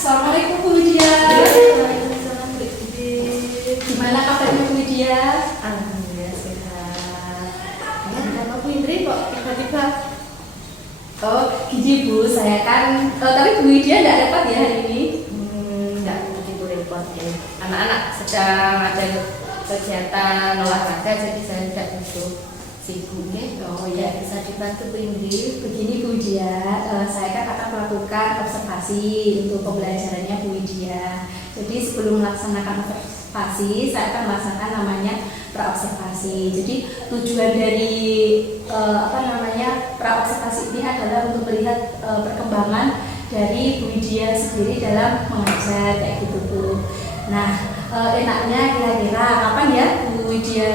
Assalamualaikum Bu Widya. Waalaikumsalam, Bu Didi. Gimana kabarnya Bu Widya? Alhamdulillah sehat. Kenapa Bu Indri kok tiba-tiba? Oh, gini Bu, saya kan tapi Bu Widya nggak dapat ya hari ini? Nggak begitu repot ya. Anak-anak sedang ada kegiatan olahraga, jadi saya tidak butuh sibuk ya. Oh Ya, ya, bisa dibantu Bu Indri. begini Bu Widya, saya kan akan melakukan observasi untuk pembelajarannya Bu Widya. Jadi sebelum melaksanakan observasi, saya akan melaksanakan namanya praobservasi. Jadi tujuan dari praobservasi ini adalah untuk melihat perkembangan dari Bu Widya sendiri dalam mengajar kayak gitu Bu. Nah, enaknya kira-kira kapan ya Bu Widya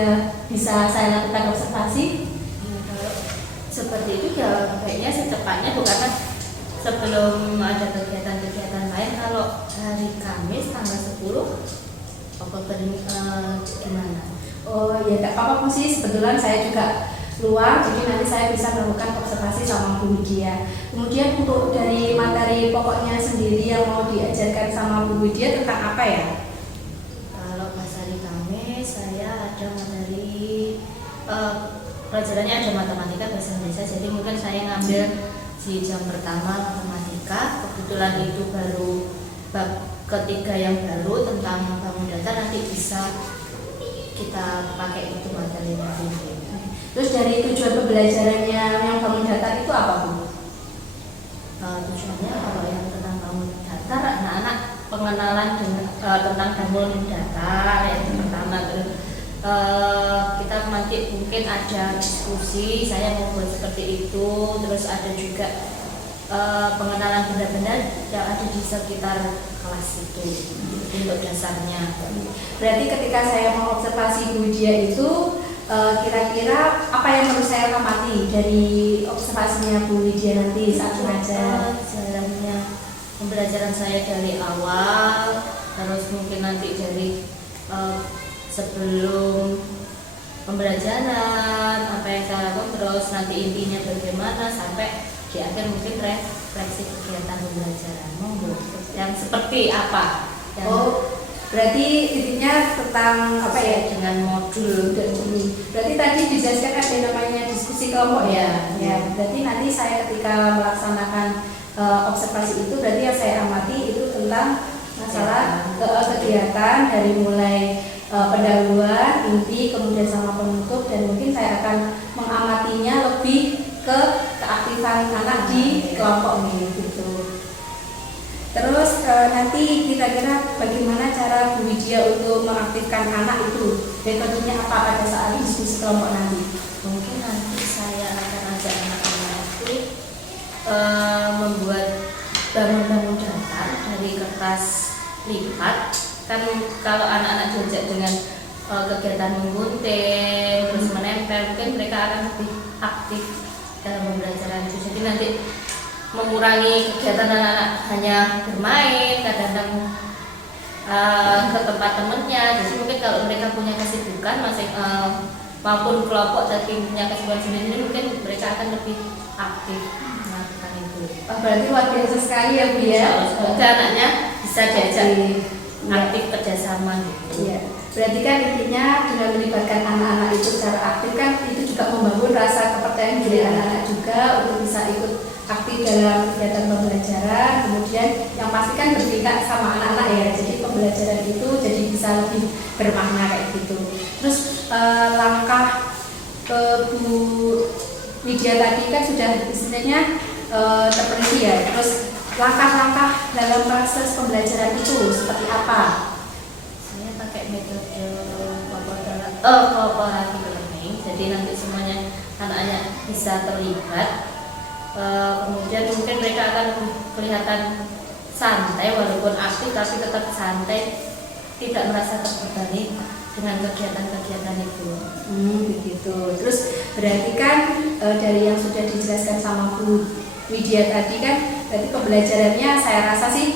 bisa saya lakukan observasi? Kalau seperti itu ya kayaknya secepatnya, bukan sebelum ada kegiatan-kegiatan lain. Kalau hari Kamis tanggal 10 Oktober ini gimana? Oh ya, tidak apa-apa sih, kebetulan saya juga luar, jadi nanti saya bisa melakukan observasi sama Bu Widya. Kemudian untuk dari materi pokoknya sendiri yang mau diajarkan sama Bu Widya tentang apa ya? Kalau pas hari Kamis saya ada materi pelajarannya ada matematika, bahasa Indonesia. Jadi mungkin saya ngambil di jam pertama matematika. Kebetulan itu baru bab ketiga yang baru tentang bangun data, nanti bisa kita pakai itu materinya. Terus dari tujuan pembelajarannya yang bangun data itu apa Bu? Tujuannya kalau yang tentang bangun data, anak-anak pengenalan dengan tentang bangun data yang pertama. Terus kita nanti mungkin ada diskusi, saya mau buat seperti itu. Terus ada juga pengenalan benda-benda yang ada di sekitar kelas itu untuk dasarnya. Berarti ketika saya mau observasi Bu Widya itu kira-kira apa yang harus saya amati dari observasinya Bu Widya nanti saat mengajar? Jalannya pembelajaran saya dari awal, terus mungkin nanti dari sebelum pembelajaran apa yang saya lakukan, terus nanti intinya bagaimana, sampai di akhir mungkin refleksi kegiatan pembelajaran. Yang seperti apa? Yang Berarti intinya tentang apa ya? Dengan modul. Berarti tadi dijelaskan ada namanya diskusi kelompok ya. Ya, berarti nanti saya ketika melaksanakan observasi itu, berarti yang saya amati itu tentang masalah kegiatan dari mulai pendahuluan, inti, kemudian sama penutup, dan mungkin saya akan mengamatinya lebih ke keaktifan anak di kelompok ini gitu. Terus nanti kira-kira bagaimana cara Bu Widya untuk mengaktifkan anak itu? Metodenya apa pada saat diskusi kelompok nanti? Mungkin nanti saya akan ajak anak-anak itu membuat bangun-bangun data dari kertas lipat. Kan kalau anak-anak diajak dengan kegiatan menggunting, terus menempel, mungkin mereka akan lebih aktif dalam pembelajaran itu. Jadi nanti mengurangi kegiatan anak-anak hanya bermain, kadang-kadang ke tempat temennya. Jadi mungkin kalau mereka punya kesibukan masing maupun kelompok tapi punya kesibukan sendiri, mungkin mereka akan lebih aktif melakukan itu. Berarti luar biasa sekali ya Bu ya. Semoga anaknya bisa diajak aktif kerjasama gitu. Iya. Berarti kan intinya dengan melibatkan anak-anak itu secara aktif kan itu juga membangun rasa kepercayaan diri anak-anak juga untuk bisa ikut aktif dalam kegiatan pembelajaran. Kemudian yang pasti kan berpihak sama anak-anak ya, jadi pembelajaran itu jadi bisa lebih bermakna kayak gitu. Terus langkah Bu Widya tadi kan sudah istilahnya terperinci ya. Terus langkah-langkah dalam proses pembelajaran itu seperti apa? Saya pakai metode cooperative learning, jadi nanti semuanya anak-anak bisa terlibat. Kemudian mungkin mereka akan kelihatan santai walaupun aktif, tapi tetap santai, tidak merasa terbebani dengan kegiatan-kegiatan itu. Begitu. Terus berarti kan dari yang sudah dijelaskan sama Bu Widya tadi kan, berarti pembelajarannya saya rasa sih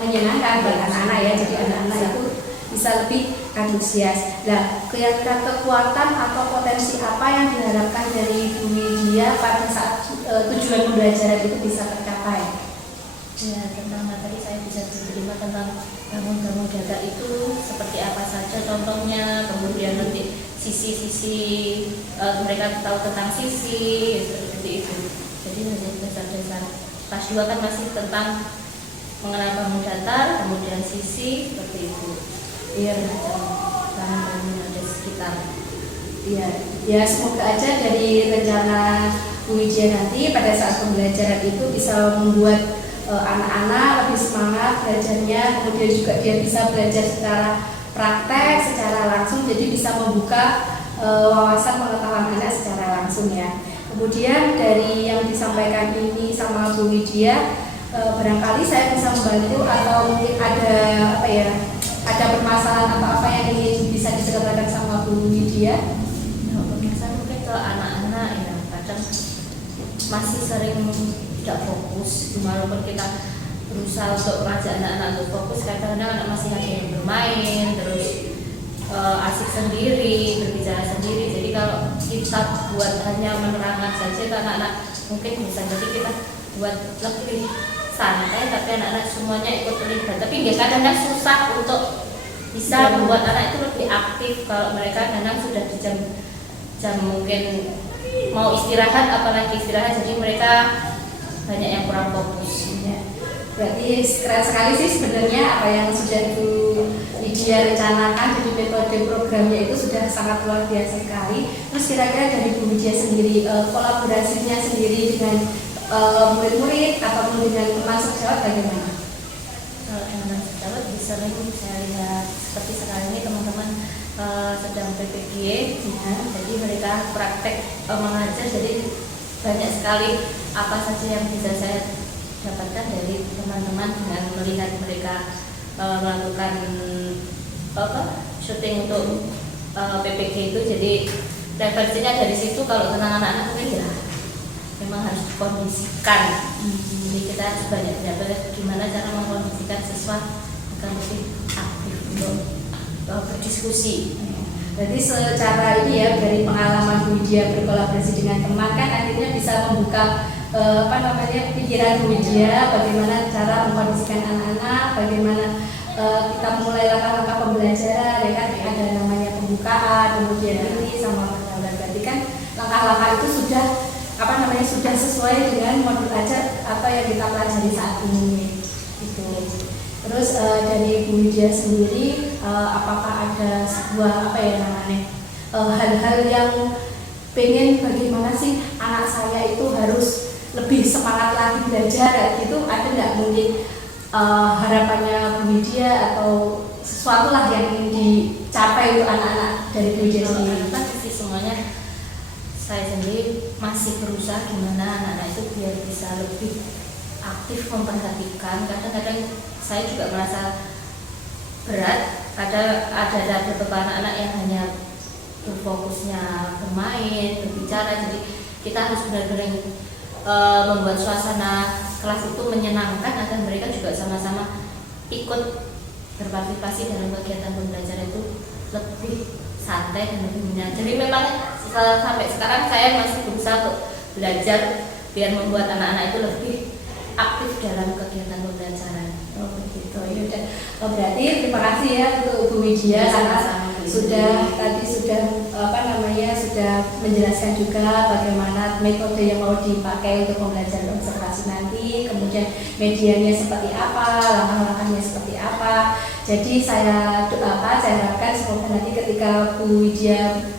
menyenangkan buat anak-anak ya. Jadi anak-anak itu bisa lebih antusias. Nah, kira-kira kekuatan atau potensi apa yang diharapkan dari Bu Widya pada saat tujuan pembelajaran itu bisa tercapai? Ya, tentang materi saya bisa diterima tentang bangun data itu seperti apa saja contohnya, kemudian nanti sisi-sisi mereka tahu tentang sisi seperti itu. Jadi menjadi dasar-dasar. Kelas 2 kan masih tentang mengenal bangun datar, kemudian sisi seperti itu. Iya, Bahan-bahan yang ada sekitar. iya, ya semoga aja dari rencana Bu Widya nanti pada saat pembelajaran itu bisa membuat anak-anak lebih semangat belajarnya, kemudian juga dia bisa belajar secara praktek, secara langsung, jadi bisa membuka wawasan pengetahuan anak secara langsung ya. Kemudian dari yang disampaikan ini sama Bu Widya, barangkali saya bisa membantu atau mungkin ada apa ya, ada permasalahan atau apa yang ingin bisa diceritakan sama Bu Widya. Nah, permasalahan mungkin ke anak-anak ya, kadang masih sering tidak fokus, walaupun kita berusaha untuk mengajak anak-anak untuk fokus, kadang-kadang anak masih ada yang bermain, terus asik sendiri, berbicara sendiri. Jadi kalau kita buat hanya menerangkan saja ke anak-anak mungkin bisa, jadi kita buat lebih santai, tapi anak-anak semuanya ikut terlibat. Tapi nggak, kadang-kadang susah untuk bisa membuat anak itu lebih aktif kalau mereka kadang sudah di jam mungkin mau istirahat, apalagi istirahat, jadi mereka banyak yang kurang fokus. Ya. Berarti keren sekali sih sebenarnya apa yang sudah Bu Widya rencanakan, jadi metode programnya itu sudah sangat luar biasa sekali. Terus kira-kira dari Bu Widya sendiri, kolaborasinya sendiri dengan murid-murid ataupun dengan teman sejawat bagaimana? Kalau teman sejawat bisa sering saya lihat seperti sekarang ini teman-teman sedang PPG, ya, jadi mereka praktek mengajar, jadi banyak sekali apa saja yang bisa saya dapatkan dari teman-teman dengan melihat mereka melakukan syuting untuk PPG itu. Jadi referensinya dari situ. Kalau tentang anak-anak mungkin ya memang harus dikondisikan. Jadi kita harus banyak belajar gimana cara mengkondisikan siswa agar lebih aktif untuk berdiskusi. Berarti secara ini ya, dari pengalaman Bu Widya berkolaborasi dengan teman kan akhirnya bisa membuka pikiran Bu Widya bagaimana cara mengkondisikan anak-anak, bagaimana kita mulai langkah-langkah pembelajaran, ya kan, ada namanya pembukaan, kemudian ini sama pendahuluan. Berarti kan langkah-langkah itu sudah sudah sesuai dengan modul ajar atau yang kita pelajari saat ini. Gitu. Terus dari Bu Widya sendiri, apakah ada sebuah hal-hal yang pengen bagaimana sih anak saya itu harus lebih semangat lagi belajar gitu? Ada nggak mungkin harapannya Bu Widya atau sesuatu lah yang ingin dicapai untuk anak-anak dari Bu Widya sendiri? Pasti semuanya saya sendiri masih berusaha gimana anak-anak itu biar bisa lebih aktif memperhatikan. Kadang-kadang saya juga merasa berat, ada beberapa anak-anak yang hanya berfokusnya bermain, berbicara. Jadi kita harus benar-benar membuat suasana kelas itu menyenangkan agar mereka juga sama-sama ikut berpartisipasi dalam kegiatan pembelajaran itu lebih santai dan lebih menyenangkan. Jadi memang sampai sekarang saya masih berusaha untuk belajar biar membuat anak-anak itu lebih aktif dalam kegiatan pembelajaran. Oh begitu, ya udah. Berarti terima kasih ya untuk Bu Widya karena sudah menjelaskan juga bagaimana metode yang mau dipakai untuk pembelajaran observasi nanti, kemudian medianya seperti apa, langkah-langkahnya seperti apa. Jadi saya harapkan semoga nanti ketika Bu Widya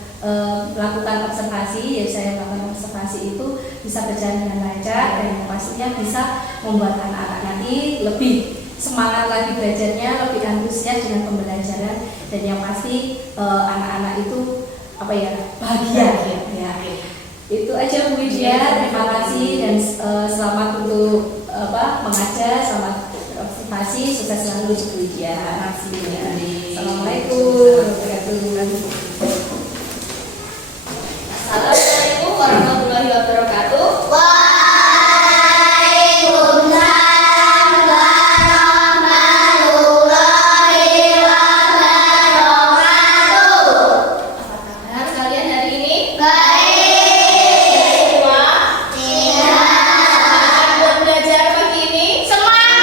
melakukan observasi, ya saya melakukan observasi itu bisa berjalan dengan lancar dan yang pastinya bisa membuat anak-anak nanti lebih semangat lagi belajarnya, lebih antusias dengan pembelajaran, dan yang pasti anak-anak itu bahagia ya. Itu aja Bu Widya, terima kasih dan selamat untuk mengajar, selamat observasi, sukses selalu Bu Widya. Terima kasih. Assalamualaikum warahmatullahi wabarakatuh. Assalamualaikum warahmatullahi wabarakatuh. Semangat!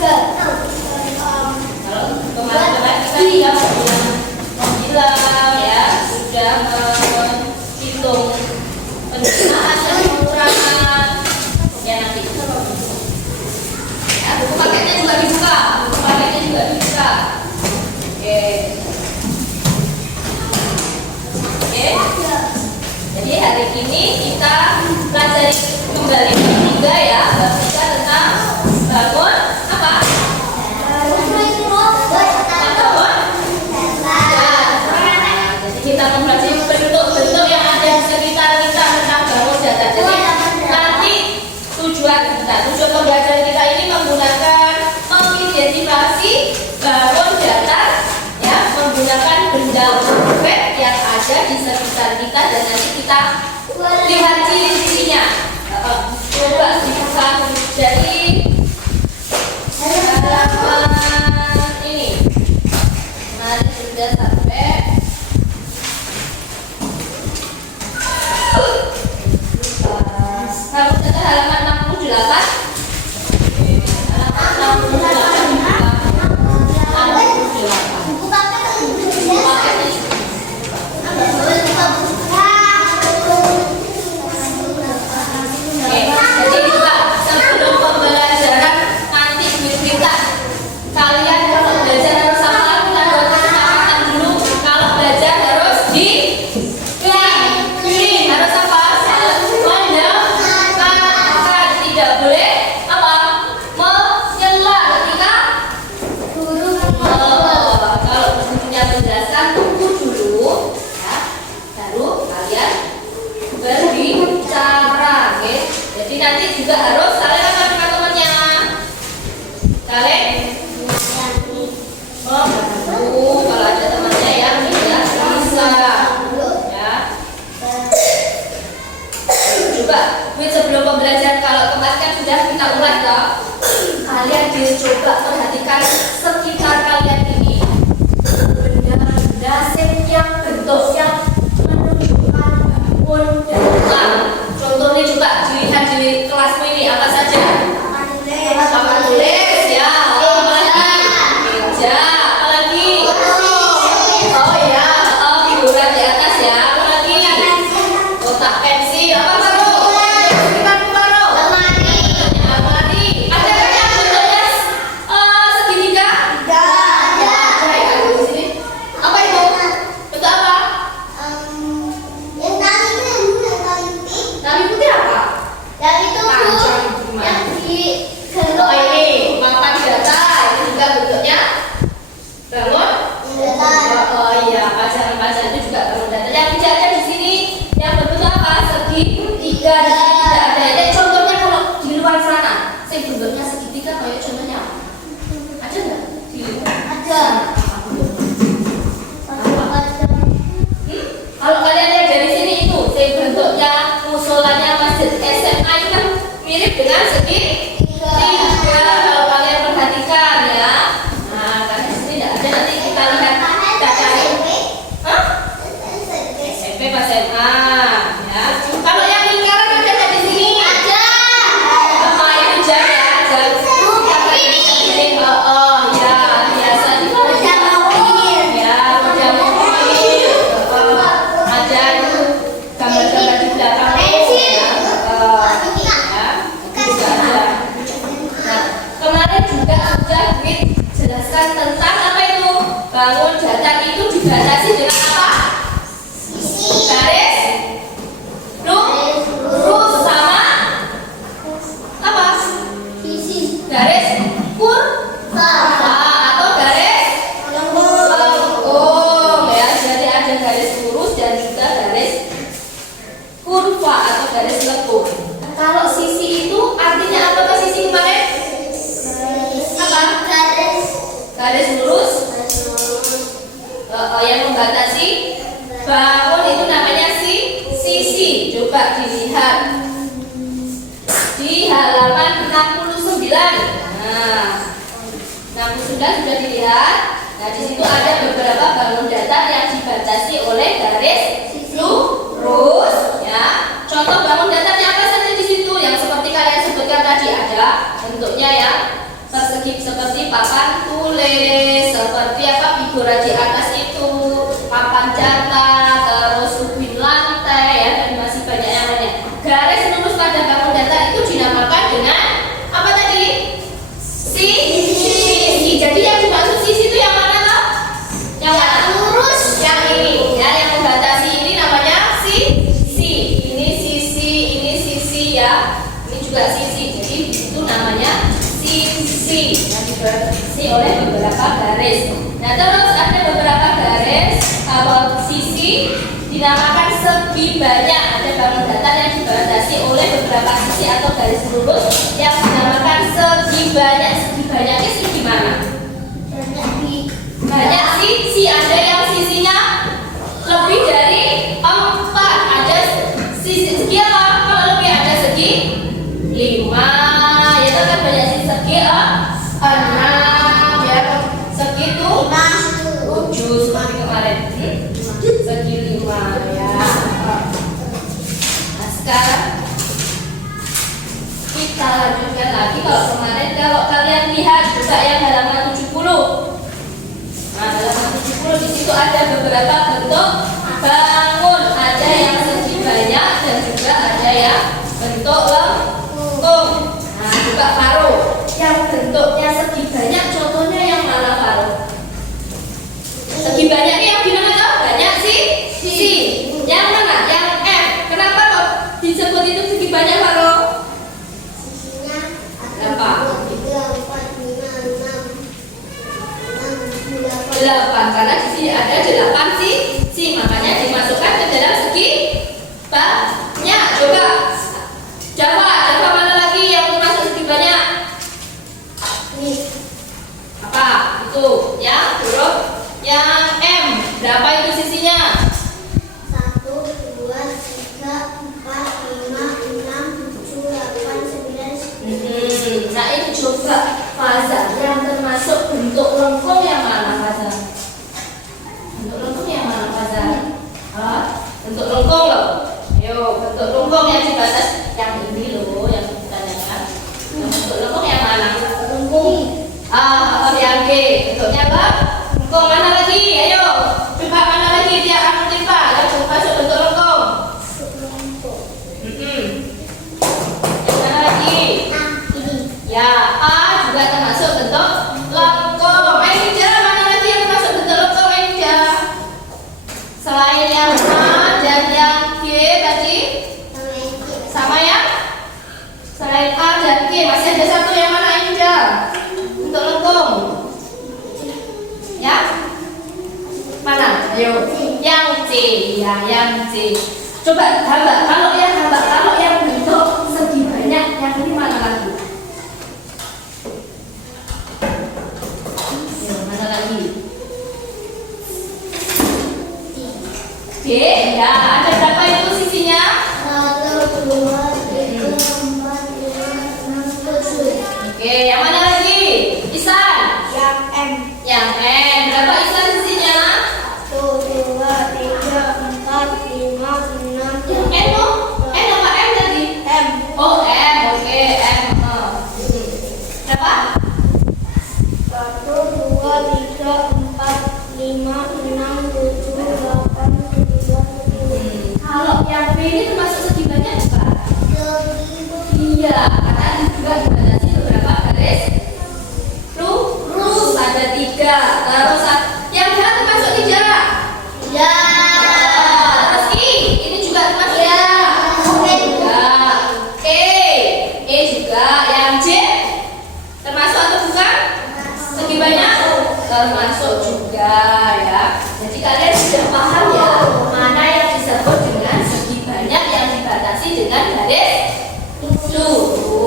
Kalau kemarin-kemarin kita sudah menghilang ya, sudah menghitung penerimaan dan pengurangan. Ya nanti ya, buku paketnya juga dibuka, Oke. Jadi hari ini kita pelajari kembali bab 3 ya, bab 3 tentang bangun apa? Jadi kita mempelajari bentuk-bentuk yang ada di sekitar kita tentang bangun data. Jadi nanti tujuan pembelajaran kita ini menggunakan mengidentifikasi bangun data ya, menggunakan benda objek yang ada di sekitar kita dan nanti kita lihat ciri-cirinya. Coba dibuka dari halaman ini. Mari sudah sampai kamu sudah halaman 68. Jadi juga sebelum pembelajaran nanti kita kalian kalau belajar harus apa? Kita buat kesepakatan dulu. Kalau belajar harus harus apa? Mendengarkan, tidak boleh apa? Menyela ketika guru. Kalau gurunya menjelaskan tunggu dulu, ya, baru kalian berbicara, oke? Jadi nanti juga harus saling apa dengan temannya, saling membantu kalau ada temannya yang tidak bisa, ya. Coba sebelum pembelajaran kalau kemarin kan sudah kita ulas toh, kalian coba perhatikan sekitar kalian ini benda-benda yang bentuknya menunjukkan bangun data. Contohnya coba dilihat di kelasmu ini apa saja? Papan tulis ya, apa lagi? Meja, apa lagi? Oh ya, figuran di atas ya, apa lagi? Kotak pensil, apa baru? Lemari. Ada kan yang bentuknya segitiga? Ada ya di sini. Apa itu? Bentuk apa? Tali putih apa? Oh ini papan data, ini juga bentuknya bangun. Oh iya, pajaran itu juga bangun data. Yang tidak ada di sini, yang bentuk apa? Segitiga. Di sini tidak ada. Ini contohnya kalau di luar sana, saya bentuknya segitiga. Kayak contohnya apa? Ada nggak? Di luar. Kalau kalian lihat dari sini itu, saya bentuknya musolanya masjid SMA itu kan mirip dengan segitiga. Kalau kalian perhatikan ya. Nah, karena di sini tidak ada, nanti kita lihat cari. Hah? SMP pas SMA ya. Kalau yang lingkaran ada nggak di sini? Ada. Apa itu jam ya? Jam. Ya, biasa di ya, jam mobil. Ada gambar-gambar di belakang. Kemarin juga sudah dijelaskan tentang apa itu bangun data itu dibatasi dengan apa? Garis lurus sama apa? Garis kurva atau garis lengkung ya. Jadi ada garis lurus dan juga garis kurva atau garis lengkung. Kalau sisi itu artinya apa tuh sisi kemarin? Garis lurus yang membatasi bangun itu namanya sisi. Coba dilihat di halaman 69. Nah, 69 sudah dilihat. Nah, di situ ada beberapa bangun datar yang dibatasi oleh garis lurus ya. Contoh bangun datarnya apa saja di situ? Yang seperti kalian sebutkan tadi ada bentuknya yang segi seperti papan tulis, seperti apa figura di atas itu, papan catat, terus ubin lantai ya, dan masih banyak yang lainnya. Garis lurus pada bangun datar itu dinamakan dengan apa tadi? Sisi. Jadi yang dimaksud sisi itu yang mana toh? Yang lurus, yang ini ya, yang membatasi ini namanya sisi. Ini sisi ya. Ini juga sisi. Jadi itu namanya sisi yang dibatasi oleh beberapa garis. Nah, terus ada beberapa garis kalau sisi dinamakan segi banyak. Ada bangun datar yang dibatasi oleh beberapa sisi atau garis lurus yang dinamakan segi banyak. Segi banyaknya sih gimana? Banyak sisi, ada yang sisinya lebih dari 4. Ada segi apa? Kalau lebih ada segi 5. Ya kan banyak segi 6 ya. Segi itu 7 seperti kemarin. Segi 5 ya. Nah, sekarang kita lanjutkan lagi. Kalau kemarin kalau kalian lihat coba yang halaman 70. Nah, halaman 70 di situ ada beberapa bentuk bangun. Ada yang segi banyak dan juga ada yang bentuk lengkung. Nah, juga paruh. Yang bentuknya segi banyak contohnya yang mana paruh? Segi banyak ini yang gimana toh? Banyak sih? Si. Yang mana? Yang M. Kenapa kok disebut itu segi banyak paruh? Berapa? 8 karena di sini ada 8 sisi, makanya dimasukkan ke dalam segi banyak. Coba Java mana lagi yang masuk segi banyak? Apa? Itu yang huruf yang M. Berapa itu sisinya? 1, 2, 3, 4, 5, 6, 7, 8, 9, 10. Nah ini coba Faza yang termasuk bentuk lengkung yang mana Faza? Bentuk lengkung yang mana Faza? Bentuk lengkung loh. Ayo bentuk lengkung yang dibatas yang ini loh yang ditanyakan. Yang bentuk lengkung yang mana? Lengkung. Yang G. Bentuknya apa? Lengkung mana lagi? Ayo coba mana lagi dia akan tiba yang termasuk bentuk lengkung. Yang mana lagi? Ya, A juga termasuk bentuk lengkung. Ainida, mana lagi yang termasuk bentuk lengkung Ainida? Selain yang A dan yang G tadi? Sama ya? Selain A dan G, masih ada satu yang mana Ainida? Bentuk lengkung. Ya? Mana? Ayo. Yang C, ya yang C. Coba hamba, kalau yang bentuk segi banyak, yang ini mana lagi? Mana lagi? D, ya ada berapa itu sisinya? 1, 2, 3, 4, 5, 6, 7. Oke, yang mana lagi? Isan? Yang M. Yang M, berapa Isan sisinya? 1, 2, 3, 4, 5, 6, 7. M oh? M apa M tadi? M. Oh M, oke M. Berapa? 1, 2, 3, 4, 5, 6, 7, 8, 9, 10. Kalau yang B ini termasuk segi banyak bukan? Iya, karena ini juga dibatasi beberapa garis lurus ada 3. Terus yang H termasuk 3. Ya. Terus I, ini juga termasuk 3. Juga. E juga. Yang J termasuk atau bukan? Segi banyak? Termasuk juga ya. Jadi kalian sudah paham ya mana yang disebut dengan segi banyak yang dibatasi dengan garis lurus.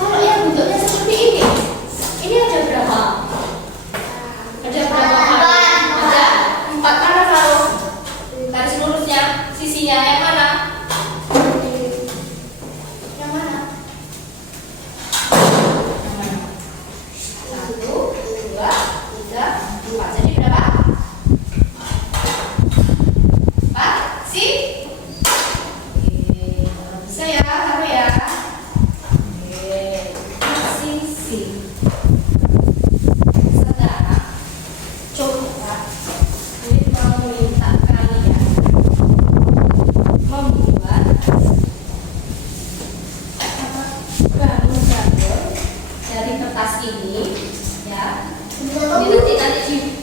Kalau yang bentuknya seperti ini ada berapa? Ada berapa kali? Ada 4 mana kalau garis lurusnya, sisinya yang mana? Yang mana? Yang mana? 1, 2, 3, 4. Jadi berapa? 4 sih? Oke, kalau bisa ya, kamu ya. Oke, sisi. Sekarang coba ini mau minta kalian membuat bangun-bangun dari kertas ini, ya. Ini nanti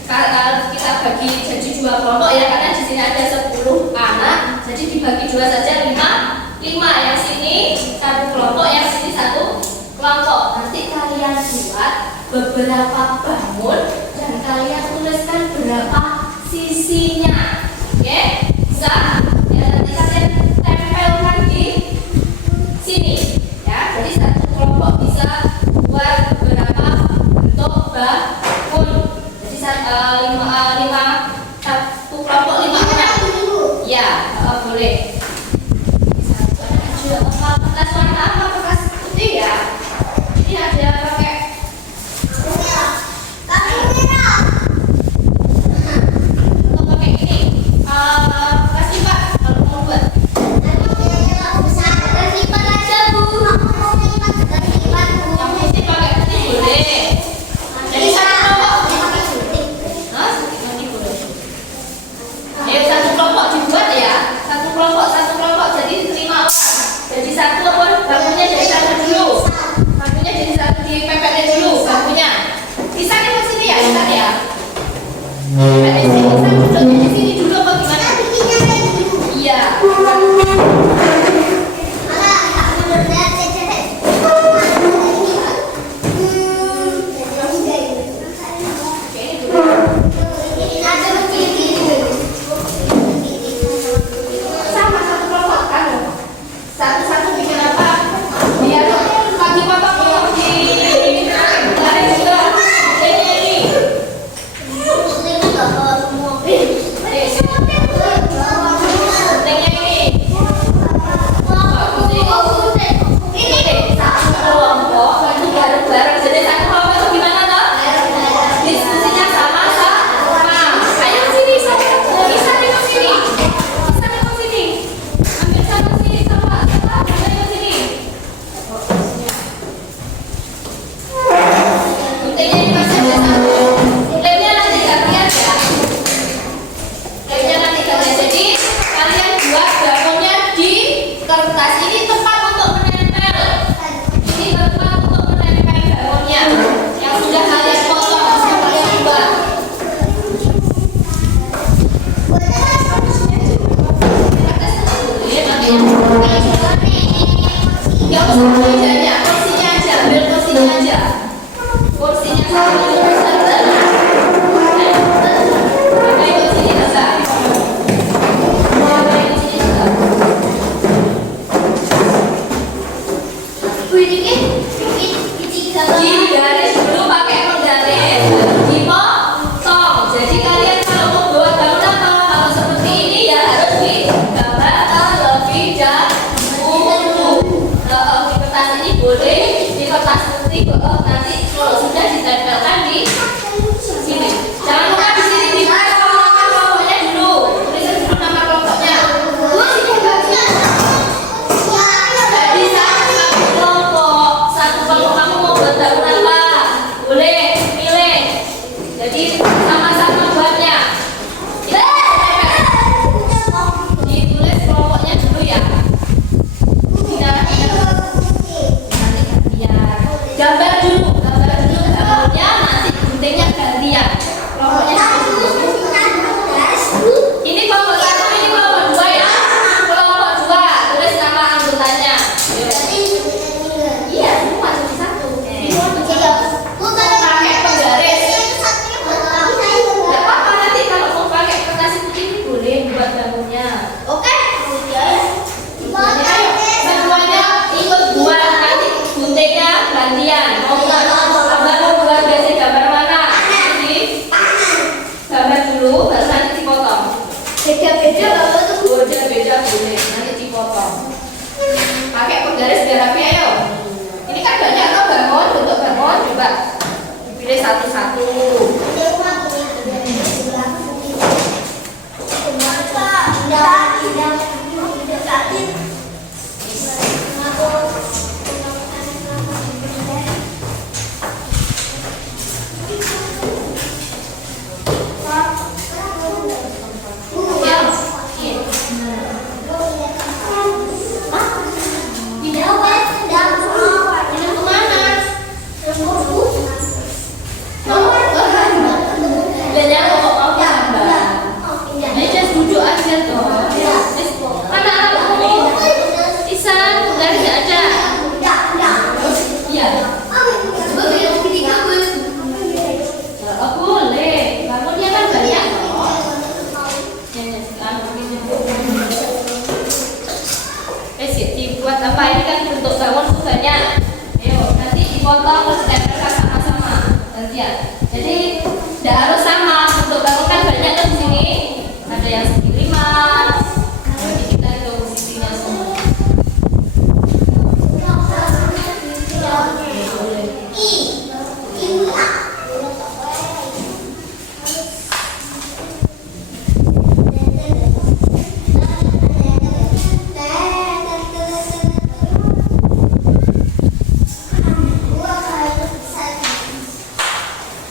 kita bagi jadi 2 kelompok ya, karena di sini ada 10 anak, jadi dibagi 2 saja, 5 yang sini 1 kelompok, yang sini 1 kelompok. Nanti kalian buat beberapa bangun dan kalian tuliskan berapa sisinya. Oke? Bisa? Ya, nanti kalian tempelkan di sini. Ya, jadi 1 kelompok bisa buat beberapa bentuk bangun. Jadi 1 kelompok 5 orang. Ya, boleh. Kertas warna apa? Kertas putih ya. Ini ada pakai atau pakai ini. Kertas lipat kalau mau buat. Yang putih pakai putih boleh. Jadi 1 kelompok. Hah? Ini boleh. 1 kelompok dibuat ya. 1 kelompok jadi 5 orang. Jadi 1 bangunnya jadi 1 dulu. Bangunnya jadi 1 dipepetnya dulu bangunnya. Bisa nih ke sini ya, bisa ya. Pepet di sini, saya duduknya di sini dulu apa gimana? Iya. Oke, ini dulu. Sama 1 kelompok kan? Satu-satu bikin apa? Biar pagi potong di garis juga. Ini. Pentingnya ini. Ini deh, 1 kelompok itu bareng-bareng. Jadi 1 kelompok itu gimana toh? Diskusinya sama-sama. Ayo sini, bisa nih ke sini. Bisa nih ke sini. Ambil sana sini sama. Ayo ke sini. Guntingnya ini masih ada 1. Lemnya nanti gantian ya. Lemnya nanti gantian. Jadi kalian buat bangunnya di kertas ini tempat untuk menempel. Ini tempat untuk menempel bangunnya yang sudah kalian potong, sudah kalian buat. Enggak usah mejanya, kursinya aja, ambil kursinya aja. Kursinya sama besar. Pakai kursinya besar. Pakai kursinya besar. Di garis dulu pakai penggaris, dipotong. Jadi kalian kalau mau buat bangunan kalau seperti ini ya harus digambar terlebih dahulu. Di kertas ini boleh, di kertas putih nanti kalau sudah ditempelkan di sini. Jangan lupa di sini ditulis nama kelompoknya dulu. Tulis dulu nama kelompoknya. Jadi 1 kelompok, 1 kelompok kamu mau buat bangunan apa? Boleh pilih. Jadi sama-sama buatnya. Ditulis kelompoknya dulu ya. Gambar dulu bangunnya, nanti guntingnya dipotong terus ditempelkan sama-sama gantian. Jadi tidak harus sama, untuk bangun kan banyak tuh di sini. Ada yang segi 5. Jadi kita itu posisinya semua.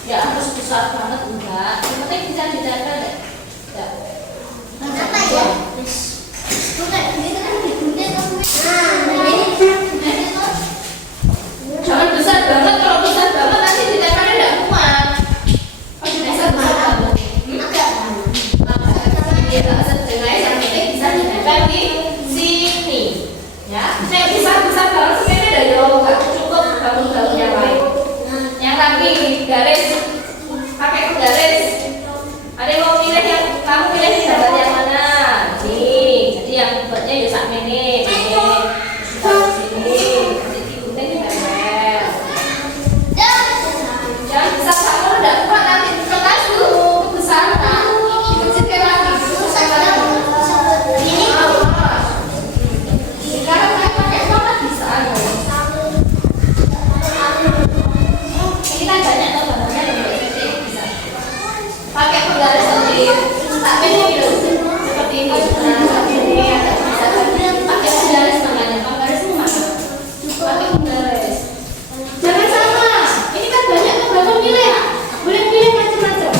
Ya harus besar banget enggak, yang penting bisa ditempel deh. Ya. Kenapa ya? Bukan, gitu kan digunting Jangan besar banget, kalau besar banget nanti ditempelnya enggak kuat. Oh, besar banget. Ya, setengah yang penting bisa ditempel di sini. Ya, saya besar banget sebenarnya dari nggak cukup bangun-bangun yang lain. Yang lagi garis, pakai garis. Ada yang mau pilih yang kamu pilih gambar yang mana? Nih, jadi yang buatnya ya sak ini. Taruh sini, nanti digunting ditempel. Jangan besar kamu udah kuat nanti kelas dulu kebesaran. Dikecilkan lagi, besar lagi. Sekarang saya pakai apa bisa? Ini kan banyak tuh gambarnya yang bisa. Pakai penggaris sendiri, tak pilih seperti ini. Nah, ini ada bisa pakai penggaris namanya. Penggarismu mana? Pakai penggaris. Jangan sama. Ini kan banyak tuh gambar pilih ya. Boleh pilih macam-macam.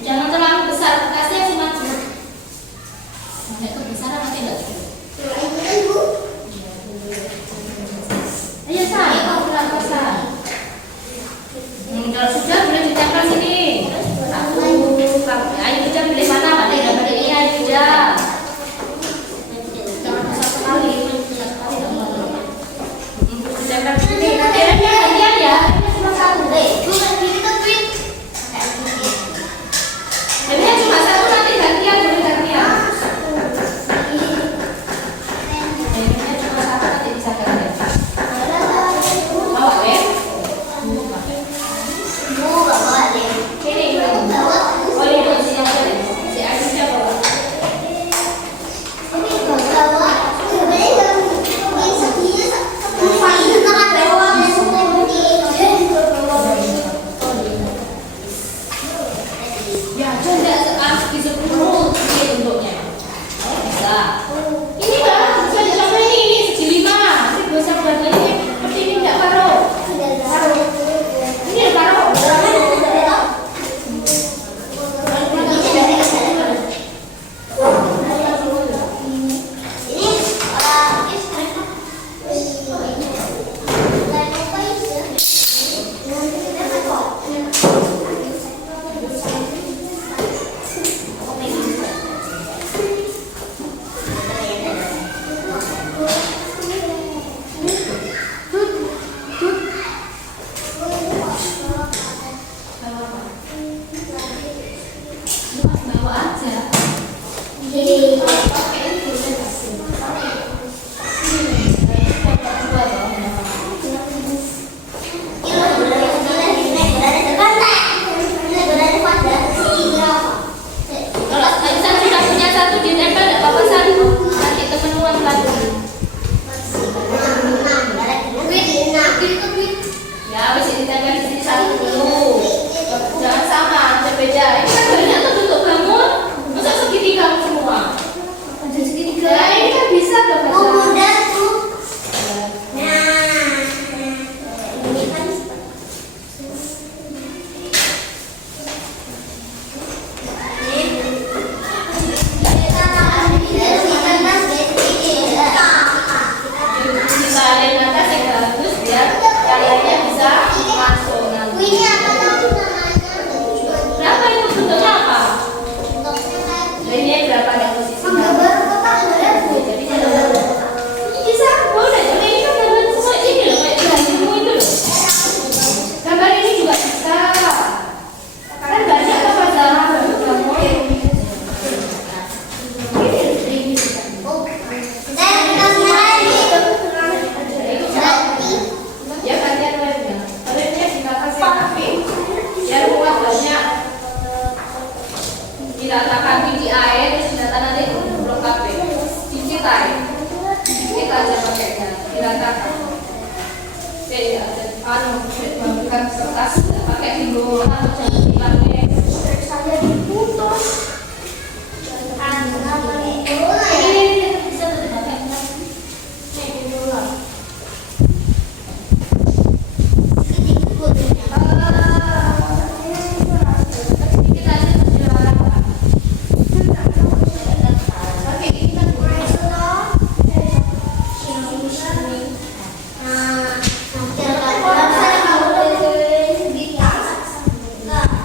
Jangan terlalu besar, kasih macam-macam. Sampai kebesaran nanti enggak. Ayo say, kau berapa say? Kalau sudah boleh ditempel sini. Ayo Buja pilih mana? Mana yang gambar ini Ayo Buja. Jangan besar sekali. Ditempel sini. Nanti gantian ya. Cuma satu deh. Jadinya cuma satu nanti gantian, boleh gantian. Jadinya cuma satu nanti bisa gantian. Bawa ya? Sini. Oh ini tuh sini aja deh. Si Aisyah bawa. Ya, coba harus bisa dulu ini bentuknya. Oh, bisa. Ini kan bisa dicoba ini segi 5. Nanti bisa buatnya ini seperti ini enggak paruh. Ini paruh. Bawa aja. Kalau Aisyah sudah punya satu ditempel enggak apa-apa San. Nanti temen ulang lagi. Ya, habis ini ditempel di sini satu dulu. Jangan sama, beda. Ini kan banyak tuh bentuk bangun. Masa segitiga semua. diratakan di air terus data nanti belum kabeh dikit aja pakainya diratakan ya anu bukan kertas pakai timbul atau jangan hilangnya Saya diputus. ini bisa dipakai dikit aja terus diratakan Nah,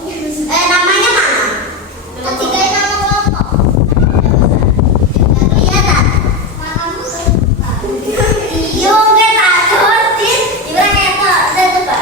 Namanya mana? Ketiga nama kelompok. Kelihatan. Yo, kita turutin. Ibarat kayak dan tebak.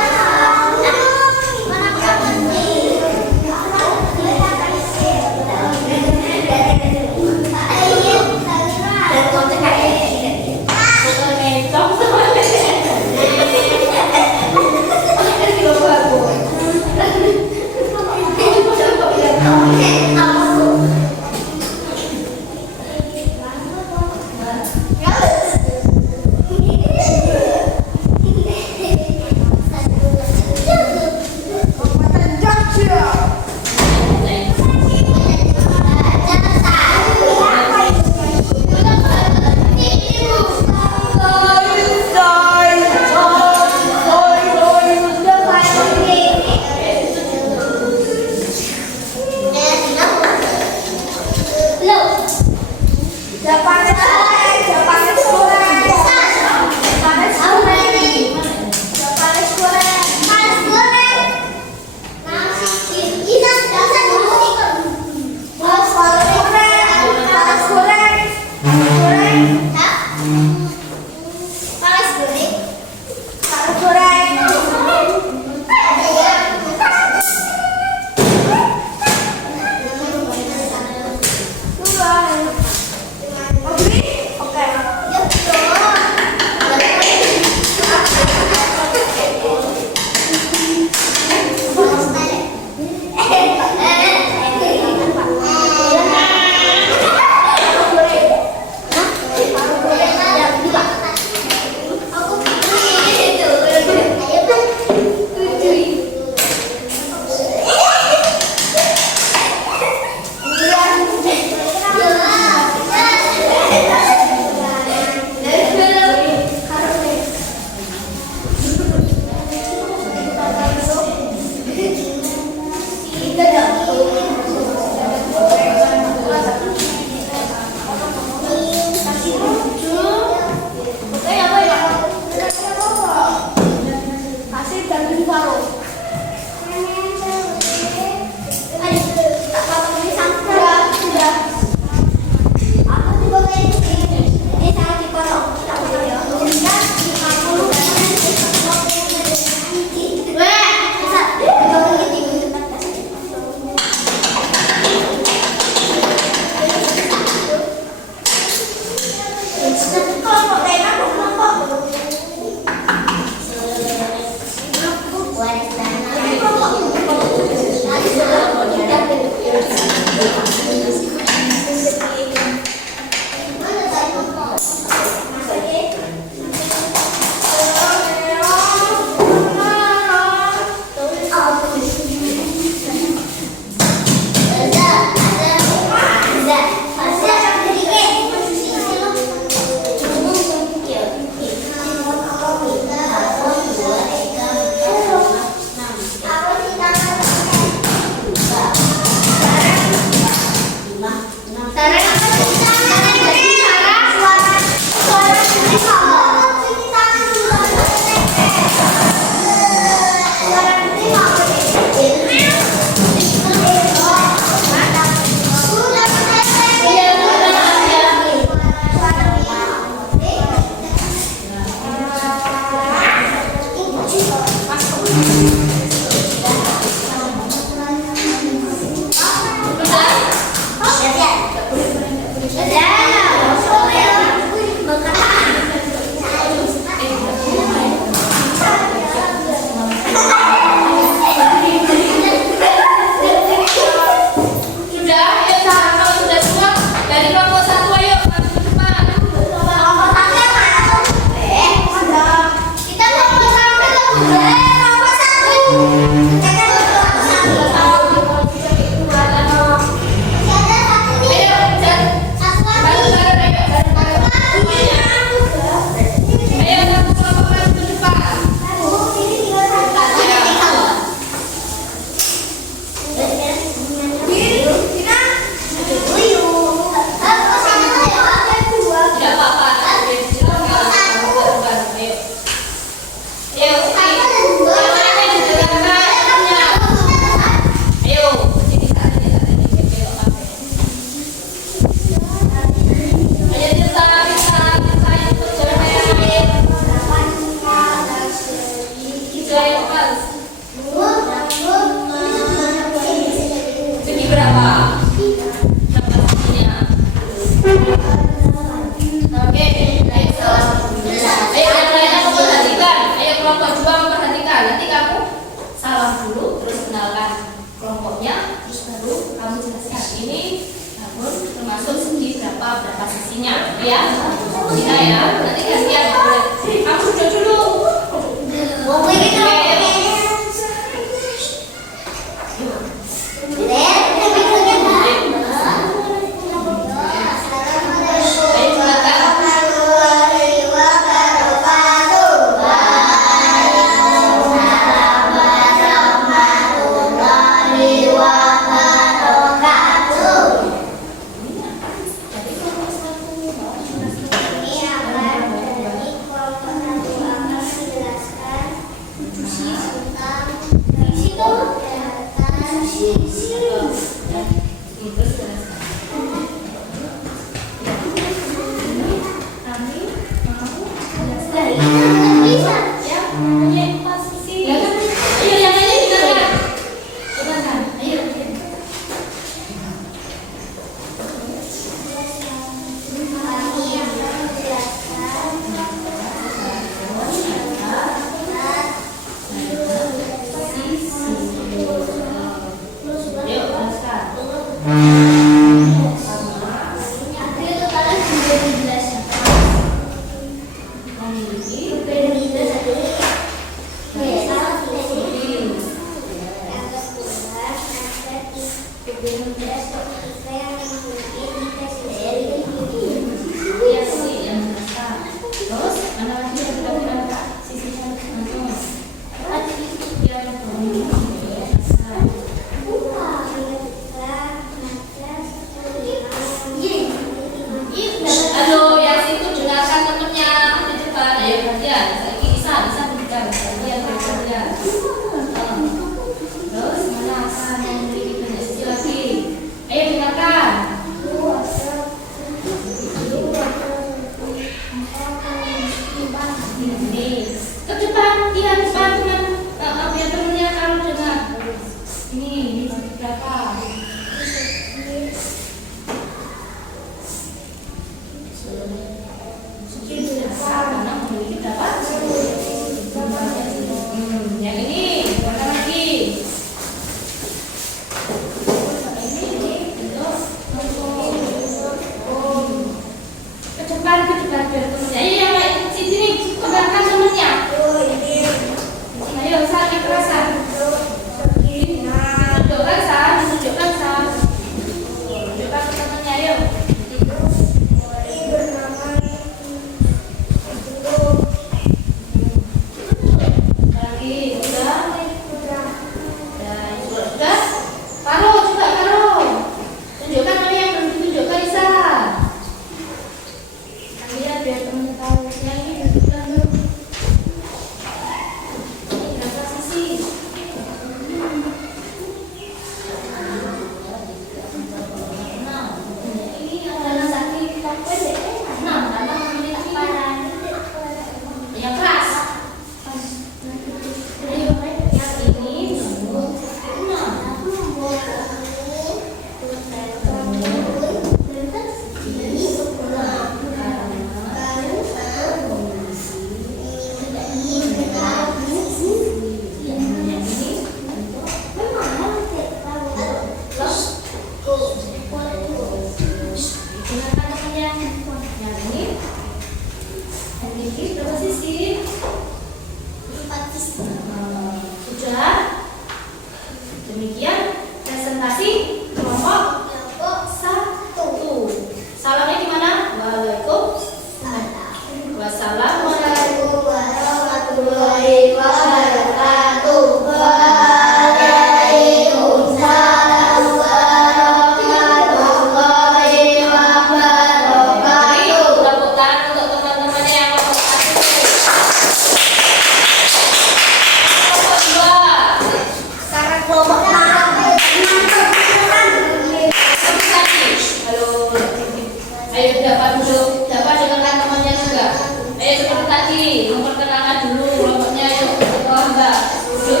Ayo dapat duduk, dapat dengan teman-temannya juga. Ayo seperti tadi, memperkenalkan dulu kelompoknya. Ayo sekolah enggak? Duduk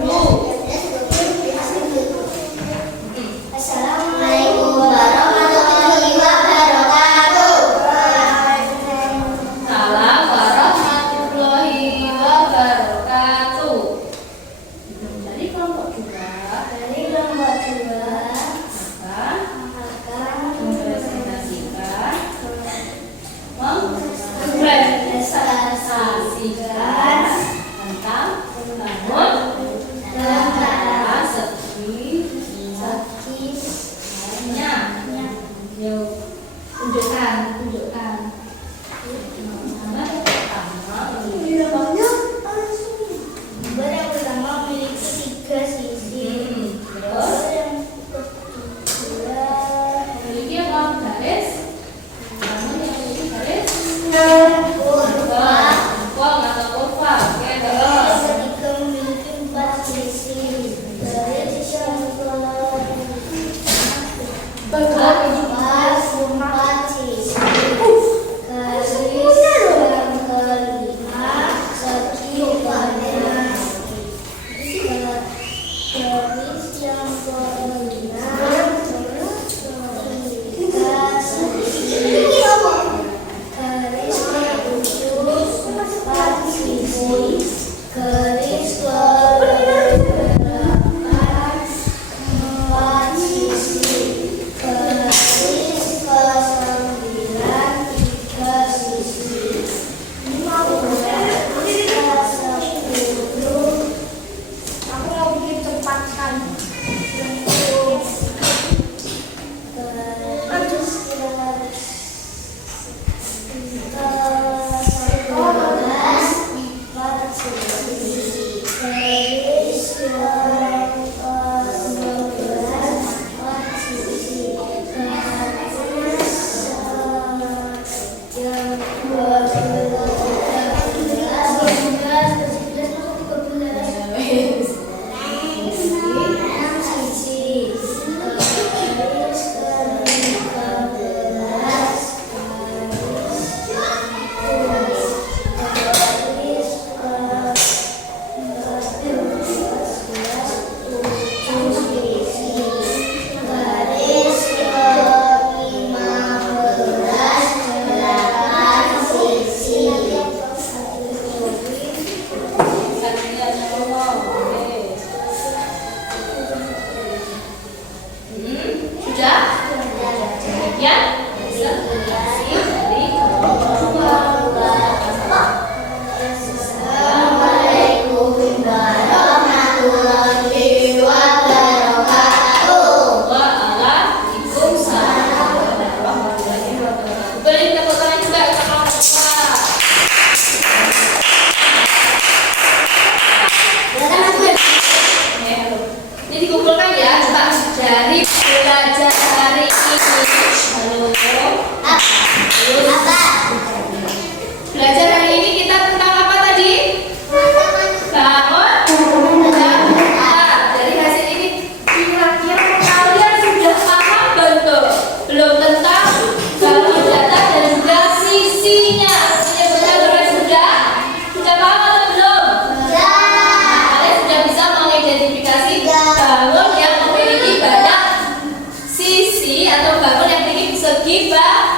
dulu. Assalamualaikum warahmatullahi wabarakatuh. Salam warahmatullahi wabarakatuh. Dari kelompok juga Dari kelompok 2 akan akan mempresentasikan mempresentasikan tentang membangun negara segi lainnya. Yuk, tunjukkan. Mana yang pertama? Gambar yang pertama memiliki 3 sisi. Terus Yang kedua memiliki apa? Garis. Bangun yang memiliki garis. kurva. Kol atau kurva. Oke, Yang terus. ketiga memiliki 4 sisi. Garis yang keempat 4 sisi. Garis yang kelima segi ganda. Garis yang keenam 3 sisi. Garis ketujuh 4 sisi. Garis ke-8 4 sisi. Garis ke-9 3 sisi. Aku mau bikin cepat kan. Sudah? Demikian presentasi dari Assalamualaikum warahmatullahi wabarakatuh. Waalaikumsalam warahmatullahi wabarakatuh. Boleh tepuk tangan juga untuk kelompok dua. Ini dikumpulkan ya, coba dari belajar hari ini. Halo. Belajar hari ini kita tentang apa tadi? Bangun negara. Dari hasil ini kira-kira kalian sudah paham belum tentang bangun data dan juga sisinya? Menyebutkan kalian sudah paham atau belum? Kalian sudah bisa mengidentifikasi bangun yang memiliki banyak sisi atau bangun yang memiliki segi banyak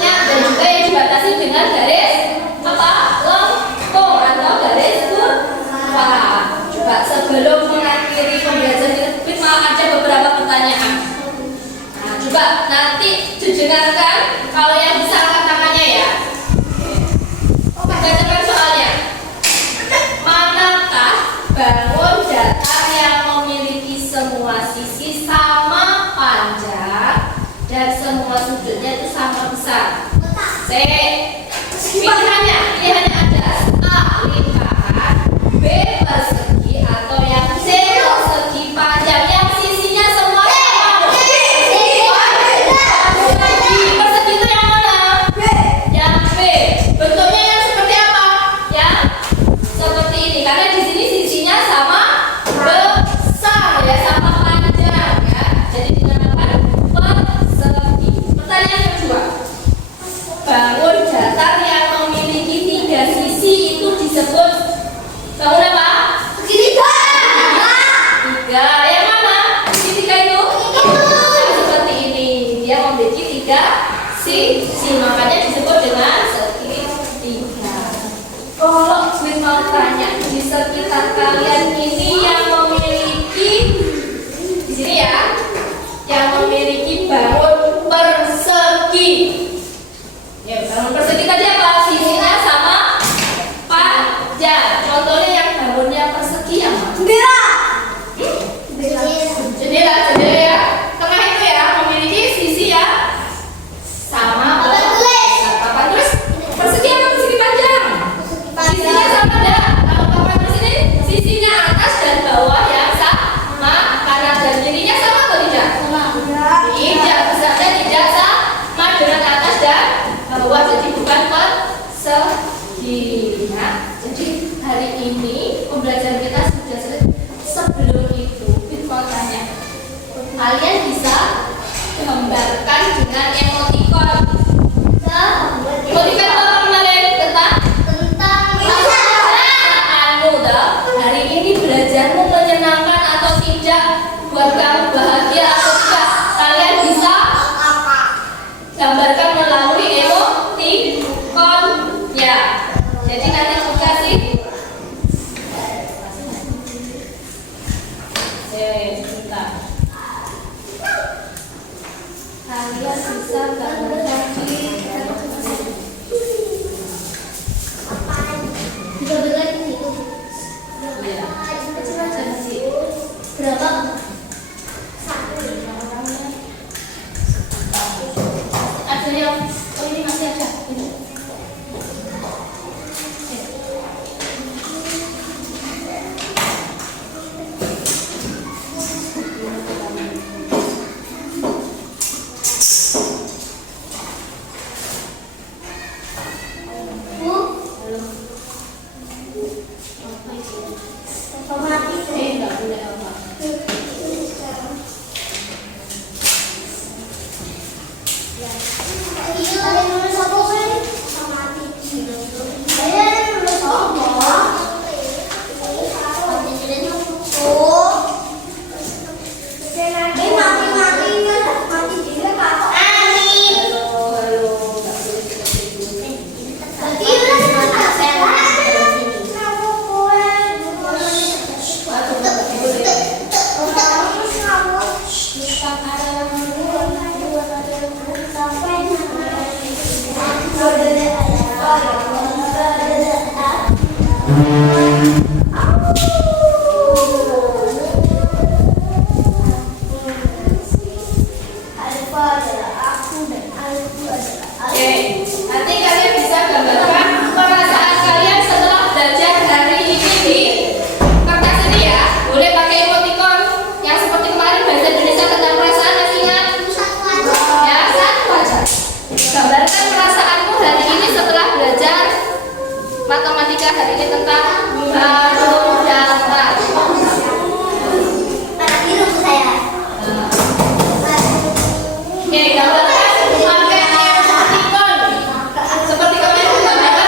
dan juga yang dibatasi dengan garis apa? Lengkung atau garis kurva. Coba sebelum mengakhiri pembelajaran kita malah ada beberapa pertanyaan. Nah, coba nanti didengarkan kalau yang bisa angkat tangannya ya. Bacakan soalnya. Manakah bangun datar yang memiliki semua sisi sama panjang dan semua sudutnya itu sama besar? C. Pilihannya ada A. Lingkaran, B. Persegi, atau yang C. Persegi panjang yang sisinya semua sama. Persegi itu yang mana? Yang B. Bentuknya yang seperti apa? Yang seperti ini. Karena di sini sisinya sama besar ya, sama panjang ya. Jadi presisi, makanya disebut dengan segitiga. Kalau gue mau tanya di sekitar kalian ini yang memiliki di sini ya, yang memiliki bangun persegi. Ya, bangun persegi tadi apa? Sisinya sama panjang. Contohnya yang bangunnya persegi yang mana? Jendela ya. Tengah itu ya memiliki sisi ya sama papan tulis. Persegi apa persegi panjang? Sisinya sama enggak? Kalau papan tulis ini sisinya atas dan bawah yang sama, kanan dan kirinya sama atau tidak? Tidak, besarnya tidak sama dengan atas dan bawah, jadi bukan persegi. Nah, jadi hari ini pembelajaran kita sudah selesai. Sebelum itu, Firman tanya, kalian bisa gambarkan dengan emoticon. Emoticon apa kemarin? Tentang hari ini belajarmu menyenangkan atau tidak, buat kamu bahagia atau tidak, kalian bisa gambarkan melalui emoticon ya. Jadi nanti aku kasih sebentar. Kalian bisa gambarkan di ya. Berapa? Ada yang ini masih ada. Ini. Enggak boleh apa. Oke, nanti kalian bisa gambarkan perasaan kalian setelah belajar hari ini di kertas ini ya. Boleh pakai emoticon yang seperti kemarin bahasa Indonesia tentang perasaan, masih ingat? Ya, satu aja. Gambarkan perasaanmu hari ini setelah belajar matematika hari ini tentang baru datar. Oke, gambarkan pakai emoticon seperti kemarin gambarkan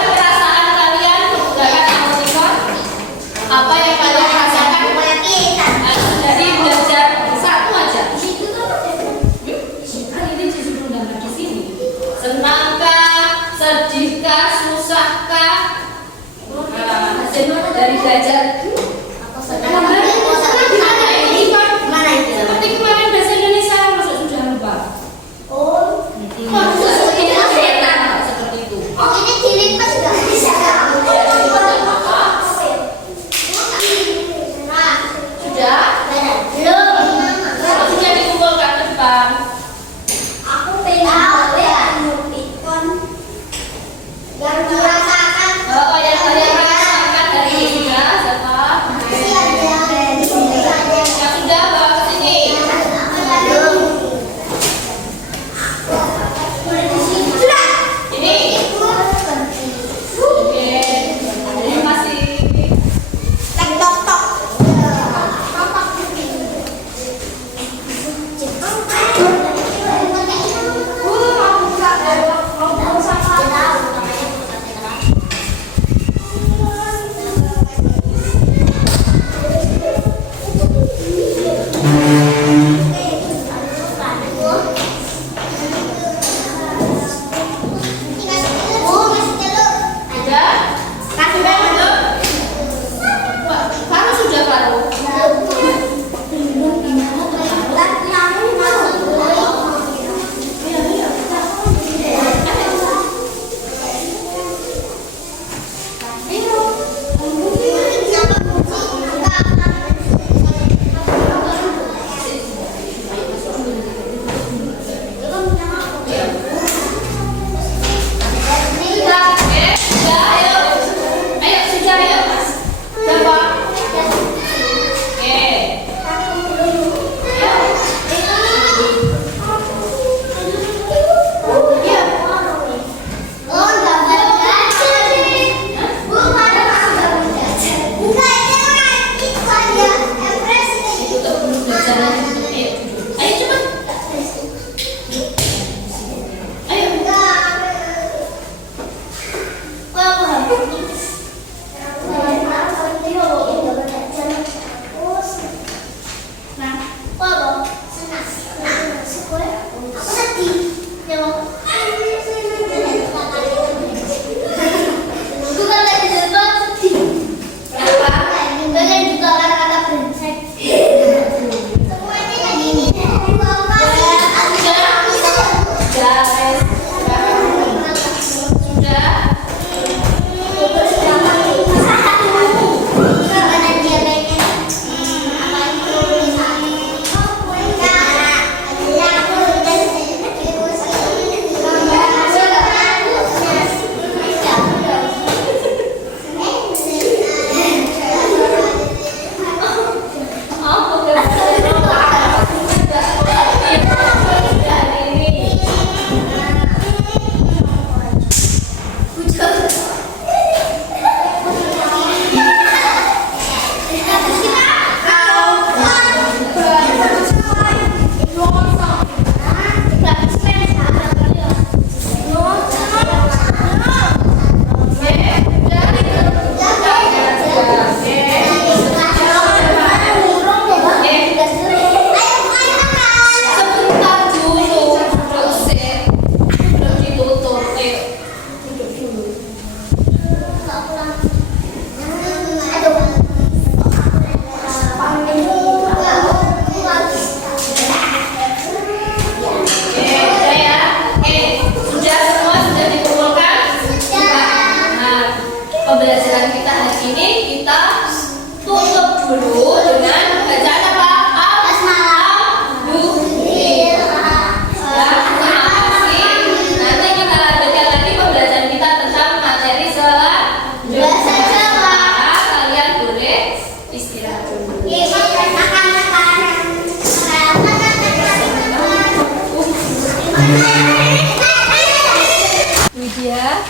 Widya,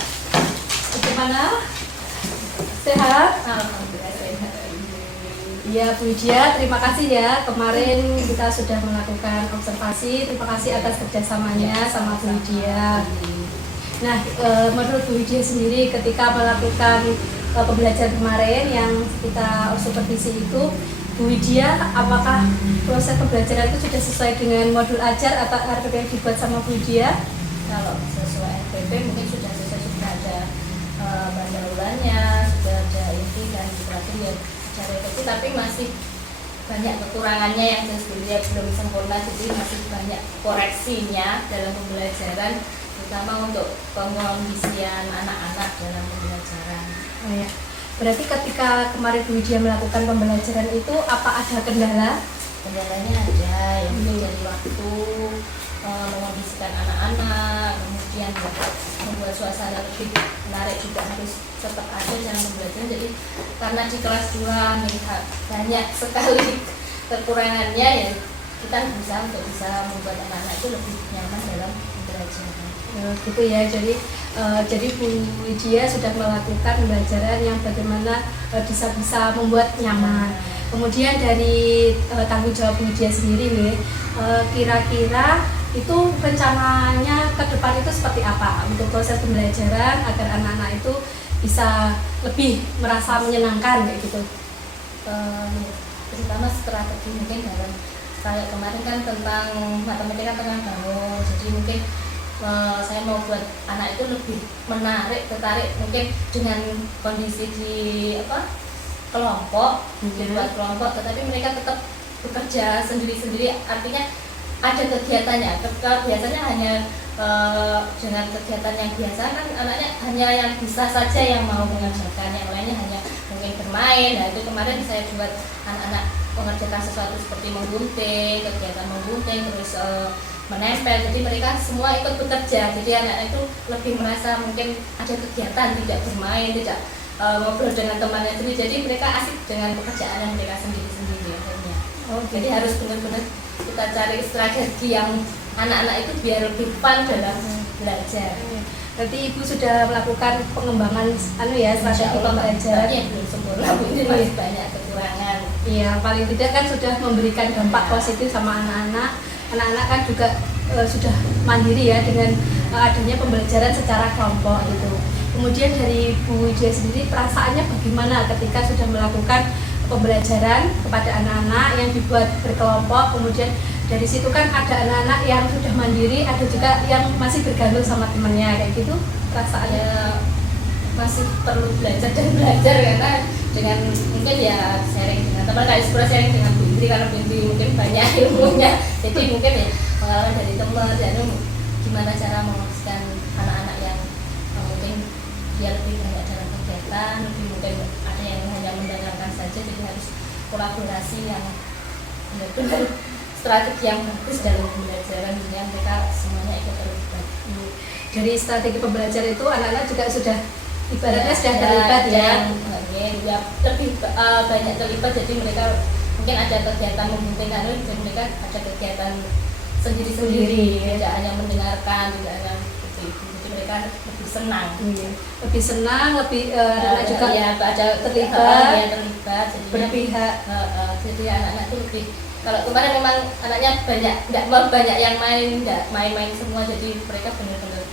bagaimana? Sehat? Alhamdulillah sehat. Ya Bu Widya, terima kasih ya. Kemarin kita sudah melakukan observasi. Terima kasih atas kerjasamanya sama Bu Widya. Nah, menurut Bu Widya sendiri ketika melakukan pembelajaran kemarin yang kita supervisi itu, Bu Widya, apakah proses pembelajaran itu sudah sesuai dengan modul ajar atau RPP yang dibuat sama Bu Widya? Kalau sesuai RPP mungkin sudah sesuai, sudah ada pendahuluannya, sudah ada inti dan literatur ya cara itu, tapi masih banyak kekurangannya yang sebenarnya belum sempurna, jadi masih banyak koreksinya dalam pembelajaran, terutama untuk pengondisian anak-anak dalam pembelajaran. Oh ya. Berarti ketika kemarin Bu Widya melakukan pembelajaran itu apa ada kendala? Kendalanya ada yang menjadi waktu, mengondisikan anak-anak, kemudian membuat suasana lebih menarik juga harus tetap ada dalam pembelajaran. Jadi karena di kelas 2 melihat banyak sekali kekurangannya, ya kita berusaha untuk bisa membuat anak-anak itu lebih nyaman dalam pembelajaran. Gitu ya, jadi Bu Widya sudah melakukan pembelajaran yang bagaimana bisa membuat nyaman. Kemudian dari tanggung jawab Bu Widya sendiri nih, kira-kira itu rencananya ke depan itu seperti apa untuk proses pembelajaran agar anak-anak itu bisa lebih merasa menyenangkan kayak gitu? Terutama strategi mungkin dalam kayak kemarin kan tentang matematika tengah bangun, jadi mungkin saya mau buat anak itu lebih menarik, tertarik mungkin dengan kondisi di kelompok, dibuat kelompok, tetapi mereka tetap bekerja sendiri-sendiri, artinya ada kegiatannya. Biasanya hanya dengan kegiatan yang biasa kan anaknya hanya yang bisa saja yang mau mengerjakan, yang lainnya hanya mungkin bermain. Nah itu kemarin saya buat anak-anak mengerjakan sesuatu seperti menggunting, kegiatan menggunting, terus menempel, jadi mereka semua ikut bekerja, jadi anak-anak itu lebih merasa mungkin ada kegiatan, tidak bermain, tidak ngobrol dengan temannya sendiri, jadi mereka asik dengan pekerjaan yang mereka sendiri-sendiri akhirnya. Jadi harus benar-benar kita cari strategi yang anak-anak itu biar lebih fun dalam belajar. Berarti Ibu sudah melakukan pengembangan strategi pembelajaran. Iya, belum sempurna, ini masih banyak kekurangan. Iya, paling tidak kan sudah memberikan dampak positif sama anak-anak. Anak-anak kan juga sudah mandiri ya dengan adanya pembelajaran secara kelompok gitu. Kemudian dari Bu Widya sendiri perasaannya bagaimana ketika sudah melakukan pembelajaran kepada anak-anak yang dibuat berkelompok, kemudian dari situ kan ada anak-anak yang sudah mandiri, ada juga yang masih bergantung sama temannya kayak gitu, perasaannya masih perlu belajar dan belajar karena dengan mungkin ya sharing dengan teman, kayak seperti sharing dengan Bu Indri, karena Bu Indri mungkin banyak ilmunya, jadi mungkin ya pengalaman dari teman dan gimana cara menguruskan anak-anak yang mungkin dia lebih banyak dalam kegiatan, lebih mungkin ada yang hanya mendengarkan saja, jadi harus kolaborasi yang benar-benar strategi yang bagus dalam pembelajaran, yang mereka semuanya ikut terlibat. Dari strategi pembelajaran itu anak-anak juga sudah ibaratnya sudah terlibat ya lebih banyak terlibat, jadi mereka mungkin ada kegiatan membentuk dan mereka ada kegiatan sendiri-sendiri, tidak hanya mendengarkan, tidak hanya seperti itu, jadi mereka lebih senang. Lebih senang, anak juga ya, ada terlibat, berpihak. Jadi anak-anak itu lebih, kalau kemarin memang anaknya banyak yang nggak main-main semua, jadi mereka benar-benar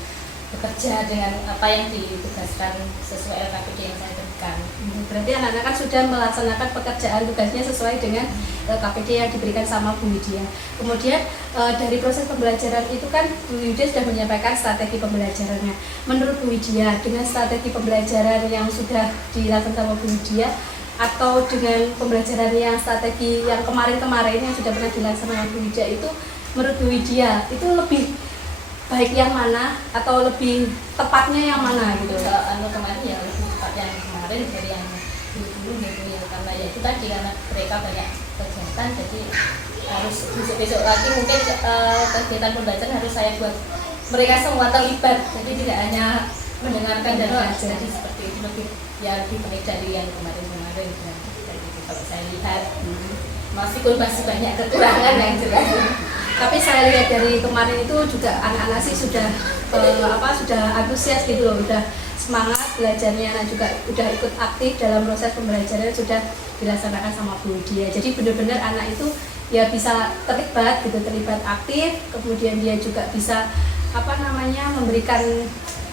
bekerja dengan apa yang ditugaskan sesuai LKPD yang saya berikan. Berarti anak-anak kan sudah melaksanakan pekerjaan tugasnya sesuai dengan LKPD yang diberikan sama Bu Widya. Kemudian dari proses pembelajaran itu kan Bu Widya sudah menyampaikan strategi pembelajarannya. Menurut Bu Widya, dengan strategi pembelajaran yang sudah dilakukan sama Bu Widya atau dengan pembelajaran yang strategi yang kemarin-kemarin yang sudah pernah dilaksanakan Bu Widya, itu menurut Bu Widya itu lebih baik yang mana atau lebih tepatnya yang mana gitu? Kemarin ya lebih tepat yang kemarin dari yang dulu gitu ya, karena ya itu tadi karena mereka banyak kegiatan, jadi harus besok lagi mungkin kegiatan pembelajaran harus saya buat mereka semua terlibat, jadi tidak hanya mendengarkan dan belajar, jadi seperti itu lebih baik dari yang kemarin-kemarin kalau saya lihat masih banyak kekurangan yang jelas. Tapi saya lihat dari kemarin itu juga anak-anak sih sudah sudah antusias gitu loh, udah semangat belajarnya, dan juga udah ikut aktif dalam proses pembelajaran sudah dilaksanakan sama Bu Widya. Jadi benar-benar anak itu ya bisa terlibat gitu, terlibat aktif, kemudian dia juga bisa memberikan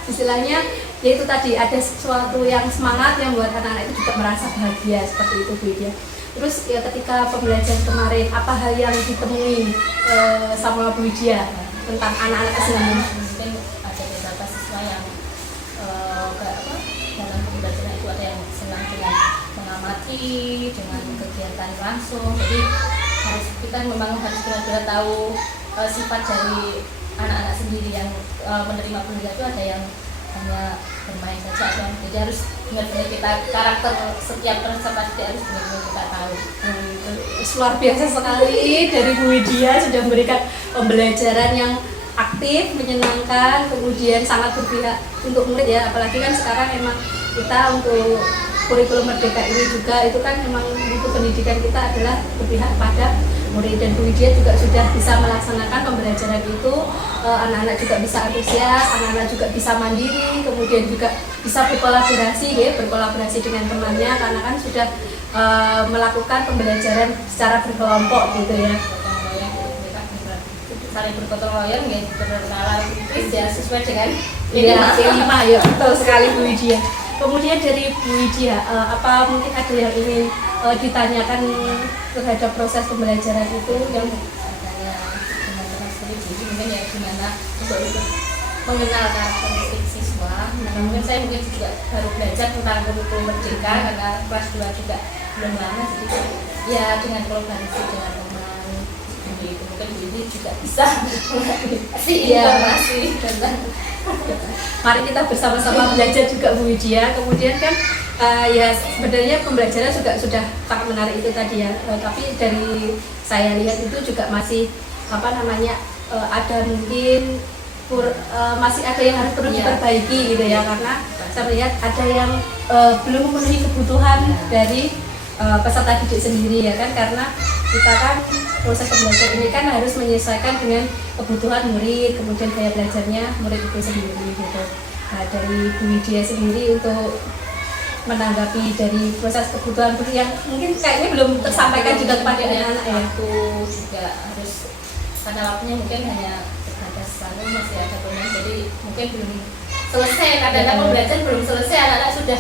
istilahnya yaitu tadi ada sesuatu yang semangat yang buat anak-anak itu juga merasa bahagia seperti itu Bu Widya. Terus ya ketika pembelajaran kemarin apa hal yang ditemui sama Bu Widya tentang anak-anak kesenangan? Mungkin ada beberapa siswa yang dalam pembelajaran itu ada yang senang dengan mengamati, dengan kegiatan langsung. Jadi kita memang harus benar-benar tahu sifat dari anak-anak sendiri yang menerima pendidikan itu. Ada yang hanya bermain saja, jadi harus benar-benar kita karakter setiap peserta harus benar-benar kita tahu. Luar biasa sekali dari Bu Widya sudah memberikan pembelajaran yang aktif, menyenangkan, kemudian sangat berpihak untuk murid ya. Apalagi kan sekarang memang kita untuk kurikulum Merdeka ini juga itu kan memang buku pendidikan kita adalah berpihak pada murid, dan Bu Widya juga sudah bisa melaksanakan pembelajaran itu. Anak-anak juga bisa antusias, anak-anak juga bisa mandiri, kemudian juga bisa berkolaborasi dengan temannya karena kan sudah melakukan pembelajaran secara berkelompok gitu ya. Saling bergotong royong ya, berkenalan ya sesuai dengan lima ya, betul sekali Bu Widya. Kemudian dari Bu Widya, apa mungkin ada yang ingin ditanyakan terhadap proses pembelajaran itu yang teman-teman sendiri, mungkin ya gimana untuk mengenal karakteristik siswa. Mungkin saya juga baru belajar tentang kurikulum Merdeka karena kelas 2 juga belum lama, jadi ya dengan kolaborasi dengan teman itu mungkin ini juga bisa mengasih informasi tentang. Mari kita bersama-sama belajar juga Bu Widya. Kemudian kan ya sebenarnya pembelajaran juga sudah sangat menarik itu tadi ya. Tapi dari saya lihat itu juga masih ada mungkin masih ada yang harus perlu diperbaiki gitu ya, karena saya melihat ada yang belum memenuhi kebutuhan dari peserta didik sendiri ya kan, karena kita kan proses pembelajaran ini kan harus menyesuaikan dengan kebutuhan murid, kemudian gaya belajarnya murid itu sendiri gitu. Nah, dari Bu Widya sendiri untuk menanggapi dari proses kebutuhan yang mungkin kayaknya belum tersampaikan juga kepada anak-anak ya. Waktu juga harus karena waktunya mungkin hanya terbatas, lalu masih ada pemain, jadi mungkin belum selesai, kadang-kadang pembelajaran belum selesai, anak-anak sudah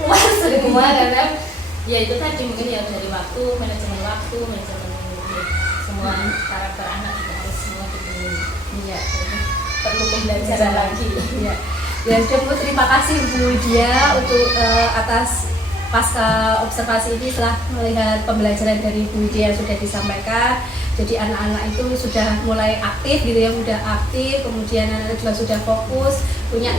keluar semua karena ya itu tadi mungkin ya dari manajemen waktu, semua karakter anak juga harus semua dipenuhi. Iya, perlu pembelajaran lagi. Iya. Ya sudah Bu, terima kasih Bu Widya untuk atas pasca observasi ini setelah melihat pembelajaran dari Bu Widya yang sudah disampaikan. Jadi anak-anak itu sudah mulai aktif gitu ya, mudah aktif, kemudian anak-anak juga sudah fokus, punya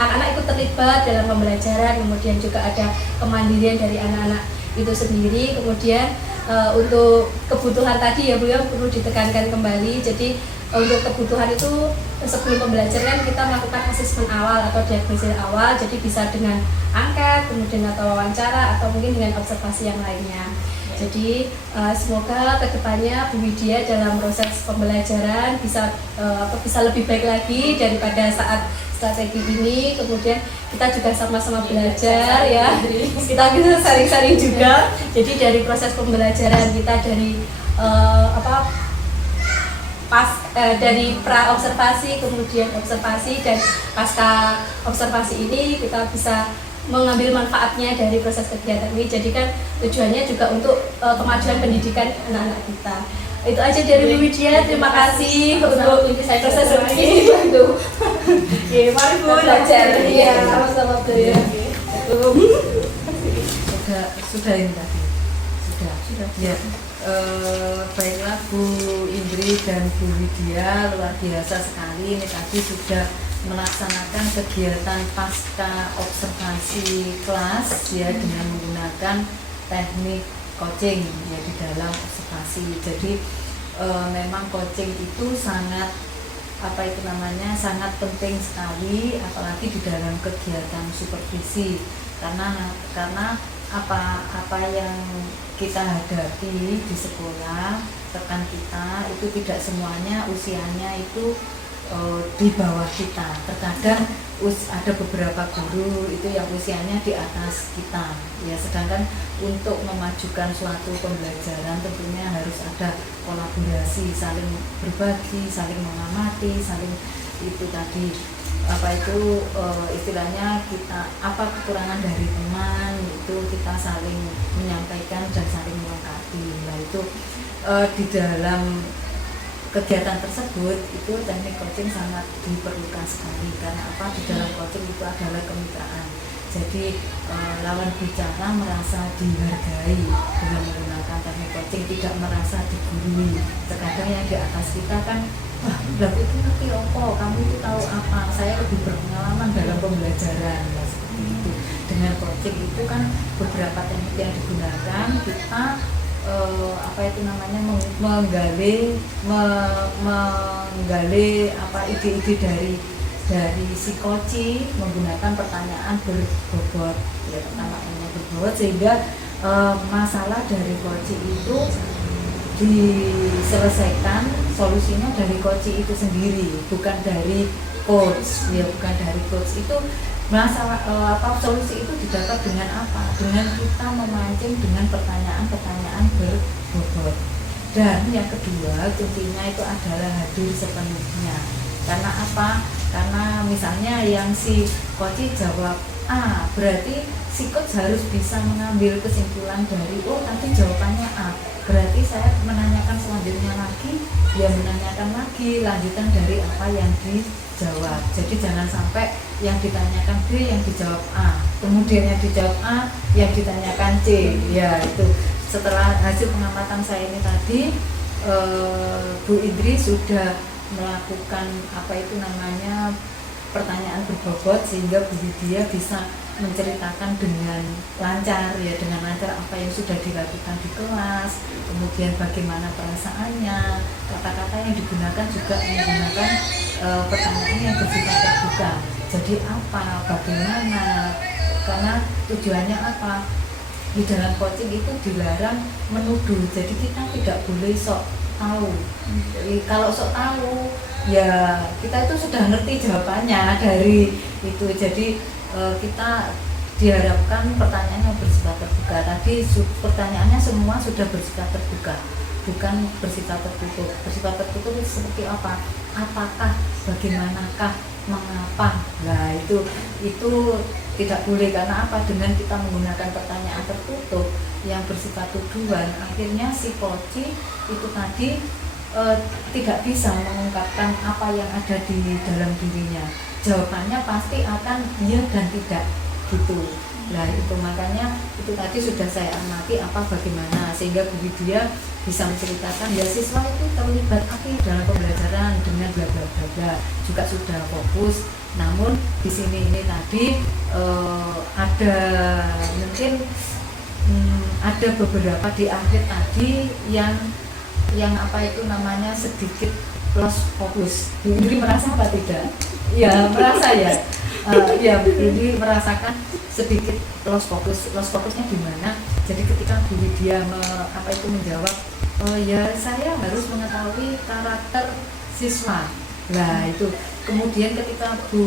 anak-anak ikut terlibat dalam pembelajaran, kemudian juga ada kemandirian dari anak-anak itu sendiri. Kemudian untuk kebutuhan tadi ya Bu ya perlu ditekankan kembali. Jadi untuk kebutuhan itu sebelum pembelajaran kita melakukan asesmen awal atau diagnosis awal, jadi bisa dengan angket, kemudian atau wawancara, atau mungkin dengan observasi yang lainnya. Jadi semoga kedepannya Bu Widya dalam proses pembelajaran bisa lebih baik lagi daripada saat strategi ini. Kemudian kita juga sama-sama belajar ya, kita bisa sharing-sharing juga. Jadi dari proses pembelajaran kita dari dari pra observasi, kemudian observasi, dan pasca observasi ini kita bisa mengambil manfaatnya dari proses kegiatan ini. Jadi kan tujuannya juga untuk kemajuan pendidikan anak-anak kita. Itu aja dari Bu Widya. Terima kasih untuk proses ini. Mari Bu belajar. Iya, sama-sama belajar. Sudah ini tadi. Sudah. Ya. Baiklah Bu Indri dan Bu Widya, luar biasa sekali ini tadi sudah melaksanakan kegiatan pasca observasi kelas ya dengan menggunakan teknik coaching ya di dalam observasi. Jadi memang coaching itu sangat sangat penting sekali, apalagi di dalam kegiatan supervisi, karena apa yang kita hadapi di sekolah rekan kita itu tidak semuanya usianya itu di bawah kita. Terkadang ada beberapa guru itu yang usianya di atas kita ya, sedangkan untuk memajukan suatu pembelajaran tentunya harus ada kolaborasi, saling berbagi, saling mengamati, saling itu tadi istilahnya kita apa kekurangan dari teman itu kita saling menyampaikan dan saling melengkapi. Nah itu di dalam kegiatan tersebut itu teknik coaching sangat diperlukan sekali. Karena apa? Di dalam coaching itu adalah kemitraan. Jadi lawan bicara merasa dihargai dengan menggunakan teknik coaching, tidak merasa digurui. Terkadang yang di atas kita kan, wah, aku itu ngerti apa, kamu itu tahu apa, saya lebih berpengalaman dalam pembelajaran. Ya, seperti itu. Dengan coaching itu kan beberapa teknik yang digunakan, kita menggali ide-ide dari si coach menggunakan pertanyaan berbobot ya, pertanyaannya berbobot sehingga masalah dari coach itu diselesaikan, solusinya dari coach itu sendiri, bukan dari coach ya, bukan dari coach. Itu masalah solusi itu didapat dengan apa? Dengan kita memancing dengan pertanyaan-pertanyaan berbobot. Dan yang kedua kuncinya itu adalah hadir sepenuhnya. Karena apa? Karena misalnya yang si coach jawab A, berarti si coach harus bisa mengambil kesimpulan dari tadi jawabannya A. Berarti saya menanyakan selanjutnya lagi, ya menanyakan lagi lanjutan dari apa yang dijawab. Jadi jangan sampai yang ditanyakan B yang dijawab A, kemudian yang dijawab A yang ditanyakan C. Ya itu setelah hasil pengamatan saya ini tadi, Bu Indri sudah melakukan pertanyaan berbobot sehingga Bu Widya bisa menceritakan dengan lancar ya, dengan lancar apa yang sudah dilakukan di kelas, kemudian bagaimana perasaannya, kata-kata yang digunakan juga menggunakan pertanyaan yang bersifat terbuka. Jadi apa, bagaimana, karena tujuannya apa? Di dalam coaching itu dilarang menuduh, jadi kita tidak boleh sok tahu. Kalau sok tahu ya kita itu sudah ngerti jawabannya dari itu. Jadi kita diharapkan pertanyaan yang bersifat terbuka. Tadi pertanyaannya semua sudah bersifat terbuka, bukan bersifat tertutup. Bersifat tertutup itu seperti apa? Apakah, bagaimanakah, mengapa? Nah itu tidak boleh. Karena apa? Dengan kita menggunakan pertanyaan tertutup yang bersifat tuduhan, akhirnya si coach itu tadi tidak bisa mengungkapkan apa yang ada di dalam dirinya. Jawabannya pasti akan iya dan tidak gitu. Nah itu makanya itu tadi sudah saya amati bagaimana sehingga Bu Widya bisa menceritakan ya siswa itu terlibat aktif dalam pembelajaran dengan bla bla bla bla, juga sudah fokus. Namun di sini ini tadi ada mungkin ada beberapa di akhir tadi yang sedikit lost focus. Bu Indri merasa apa tidak? Ya merasa ya. Ya Bu Indri merasakan sedikit lost focus. Lost fokusnya di mana? Jadi ketika Bu Widya menjawab, ya saya harus mengetahui karakter siswa. Nah itu kemudian ketika Bu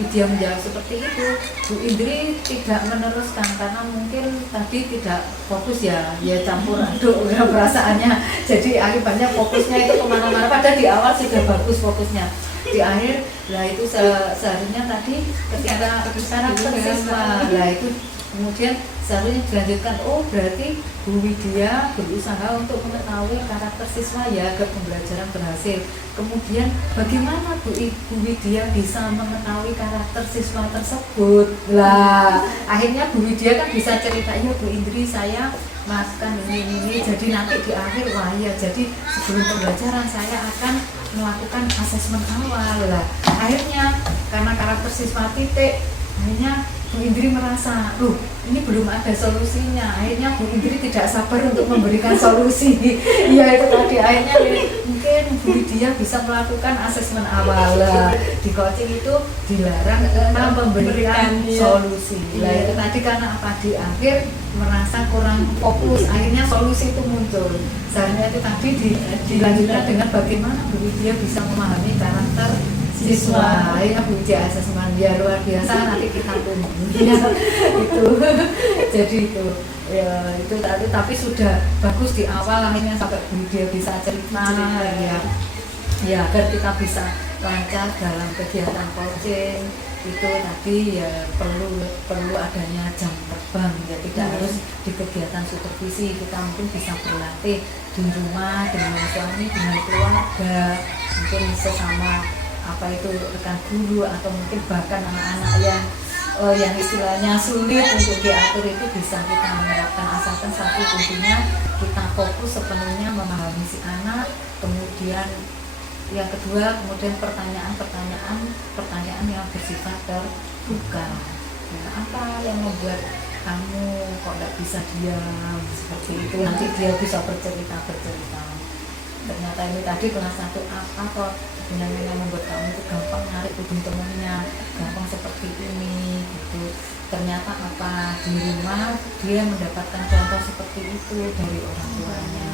Widya menjawab seperti itu, Bu Indri tidak meneruskan karena mungkin tadi tidak fokus ya campur aduk ya perasaannya. Jadi akibatnya fokusnya itu kemana-mana. Padahal di awal sudah bagus fokusnya. Di akhir, lah itu seharusnya tadi ketika karakter siswa, lah itu kemudian seharusnya dilanjutkan. Oh berarti Bu Widya berusaha untuk mengetahui karakter siswa ya agar pembelajaran berhasil. Kemudian bagaimana Bu Widya bisa mengetahui karakter siswa tersebut? Lah akhirnya Bu Widya kan bisa ceritanya, Bu Indri saya melakukan ini. Jadi nanti di akhir wah ya jadi sebelum pembelajaran saya akan melakukan asesmen awal. Lah akhirnya karena karakter siswa titik, akhirnya Bu Indri merasa, loh ini belum ada solusinya. Akhirnya Bu Indri tidak sabar untuk memberikan solusi. Iya itu tadi, akhirnya mungkin Bu Lydia bisa melakukan asesmen awal. Lah, di coaching itu dilarang memberikan solusi. Lah itu tadi karena apa, di akhir merasa kurang fokus, akhirnya solusi itu muncul. Seharusnya itu tadi dilanjutkan dengan bagaimana Bu Lydia bisa memahami karakter siswa. Ya Bu Lydia asesmen ya luar biasa, nanti kita tunggu. Itu jadi itu ya, itu tadi, tapi sudah bagus di awal akhirnya sampai Bu Lydia bisa cerita ya agar kita bisa lancar dalam kegiatan coaching. Itu tadi ya perlu adanya jam terbang ya, tidak harus di kegiatan supervisi, kita mungkin bisa berlatih di rumah dengan suami, dengan keluarga, mungkin sesama apa itu rekan guru, atau mungkin bahkan anak-anak yang istilahnya sulit untuk diatur, itu bisa kita menerapkan, asalkan satu kuncinya kita fokus sepenuhnya memahami si anak. Kemudian yang kedua, kemudian pertanyaan yang bersifat terbuka. Ya, apa yang membuat kamu kok nggak bisa diam seperti itu? Nanti dia bisa bercerita. Ternyata ini tadi kelas 1 apa kok yang membuat kamu itu gampang narik ujung temennya, gampang seperti ini gitu. Ternyata apa, di rumah dia mendapatkan contoh seperti itu dari orang tuanya.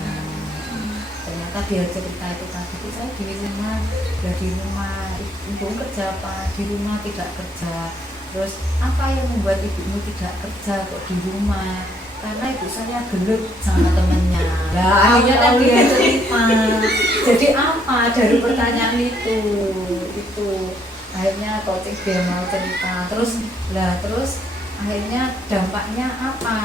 Ternyata dia cerita itu tadi, saya di rumah ibu kerja apa, di rumah tidak kerja. Terus apa yang membuat ibumu tidak kerja kok di rumah? Karena ibu saya gelut sama temennya. Nah akhirnya kan dia cerita. Jadi apa dari pertanyaan itu akhirnya coaching dia mau cerita. Terus akhirnya dampaknya apa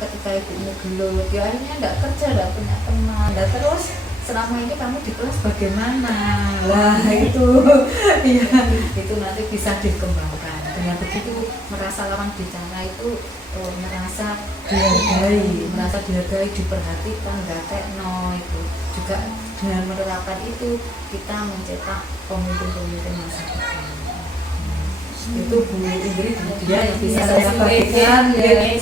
ketika ibumu gelut? Ya akhirnya nggak kerja, nggak punya teman. Nah terus selama ini kamu di kelas bagaimana? Lah itu ya, itu nanti bisa dikembangkan. Dengan begitu merasa lawan bicara itu merasa dihargai, diperhatikan, nggak tekno. Itu juga dengan menerapkan itu kita mencetak pemimpin-pemimpin masa depan. Itu Bu Indri dia yang bisa saya bagikan ya,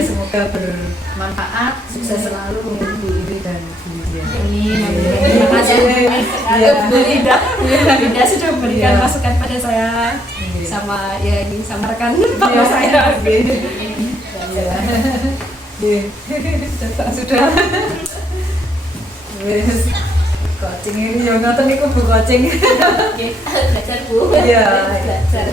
semoga bermanfaat, sukses selalu untuk Bu Indri dan Bu Lydia. Terima kasih Bu Linda sudah memberikan masukan pada saya sama rekan bapak saya. Sudah. Coaching ini yang nonton itu Bu coaching. Belajar Bu. Iya. Belajar.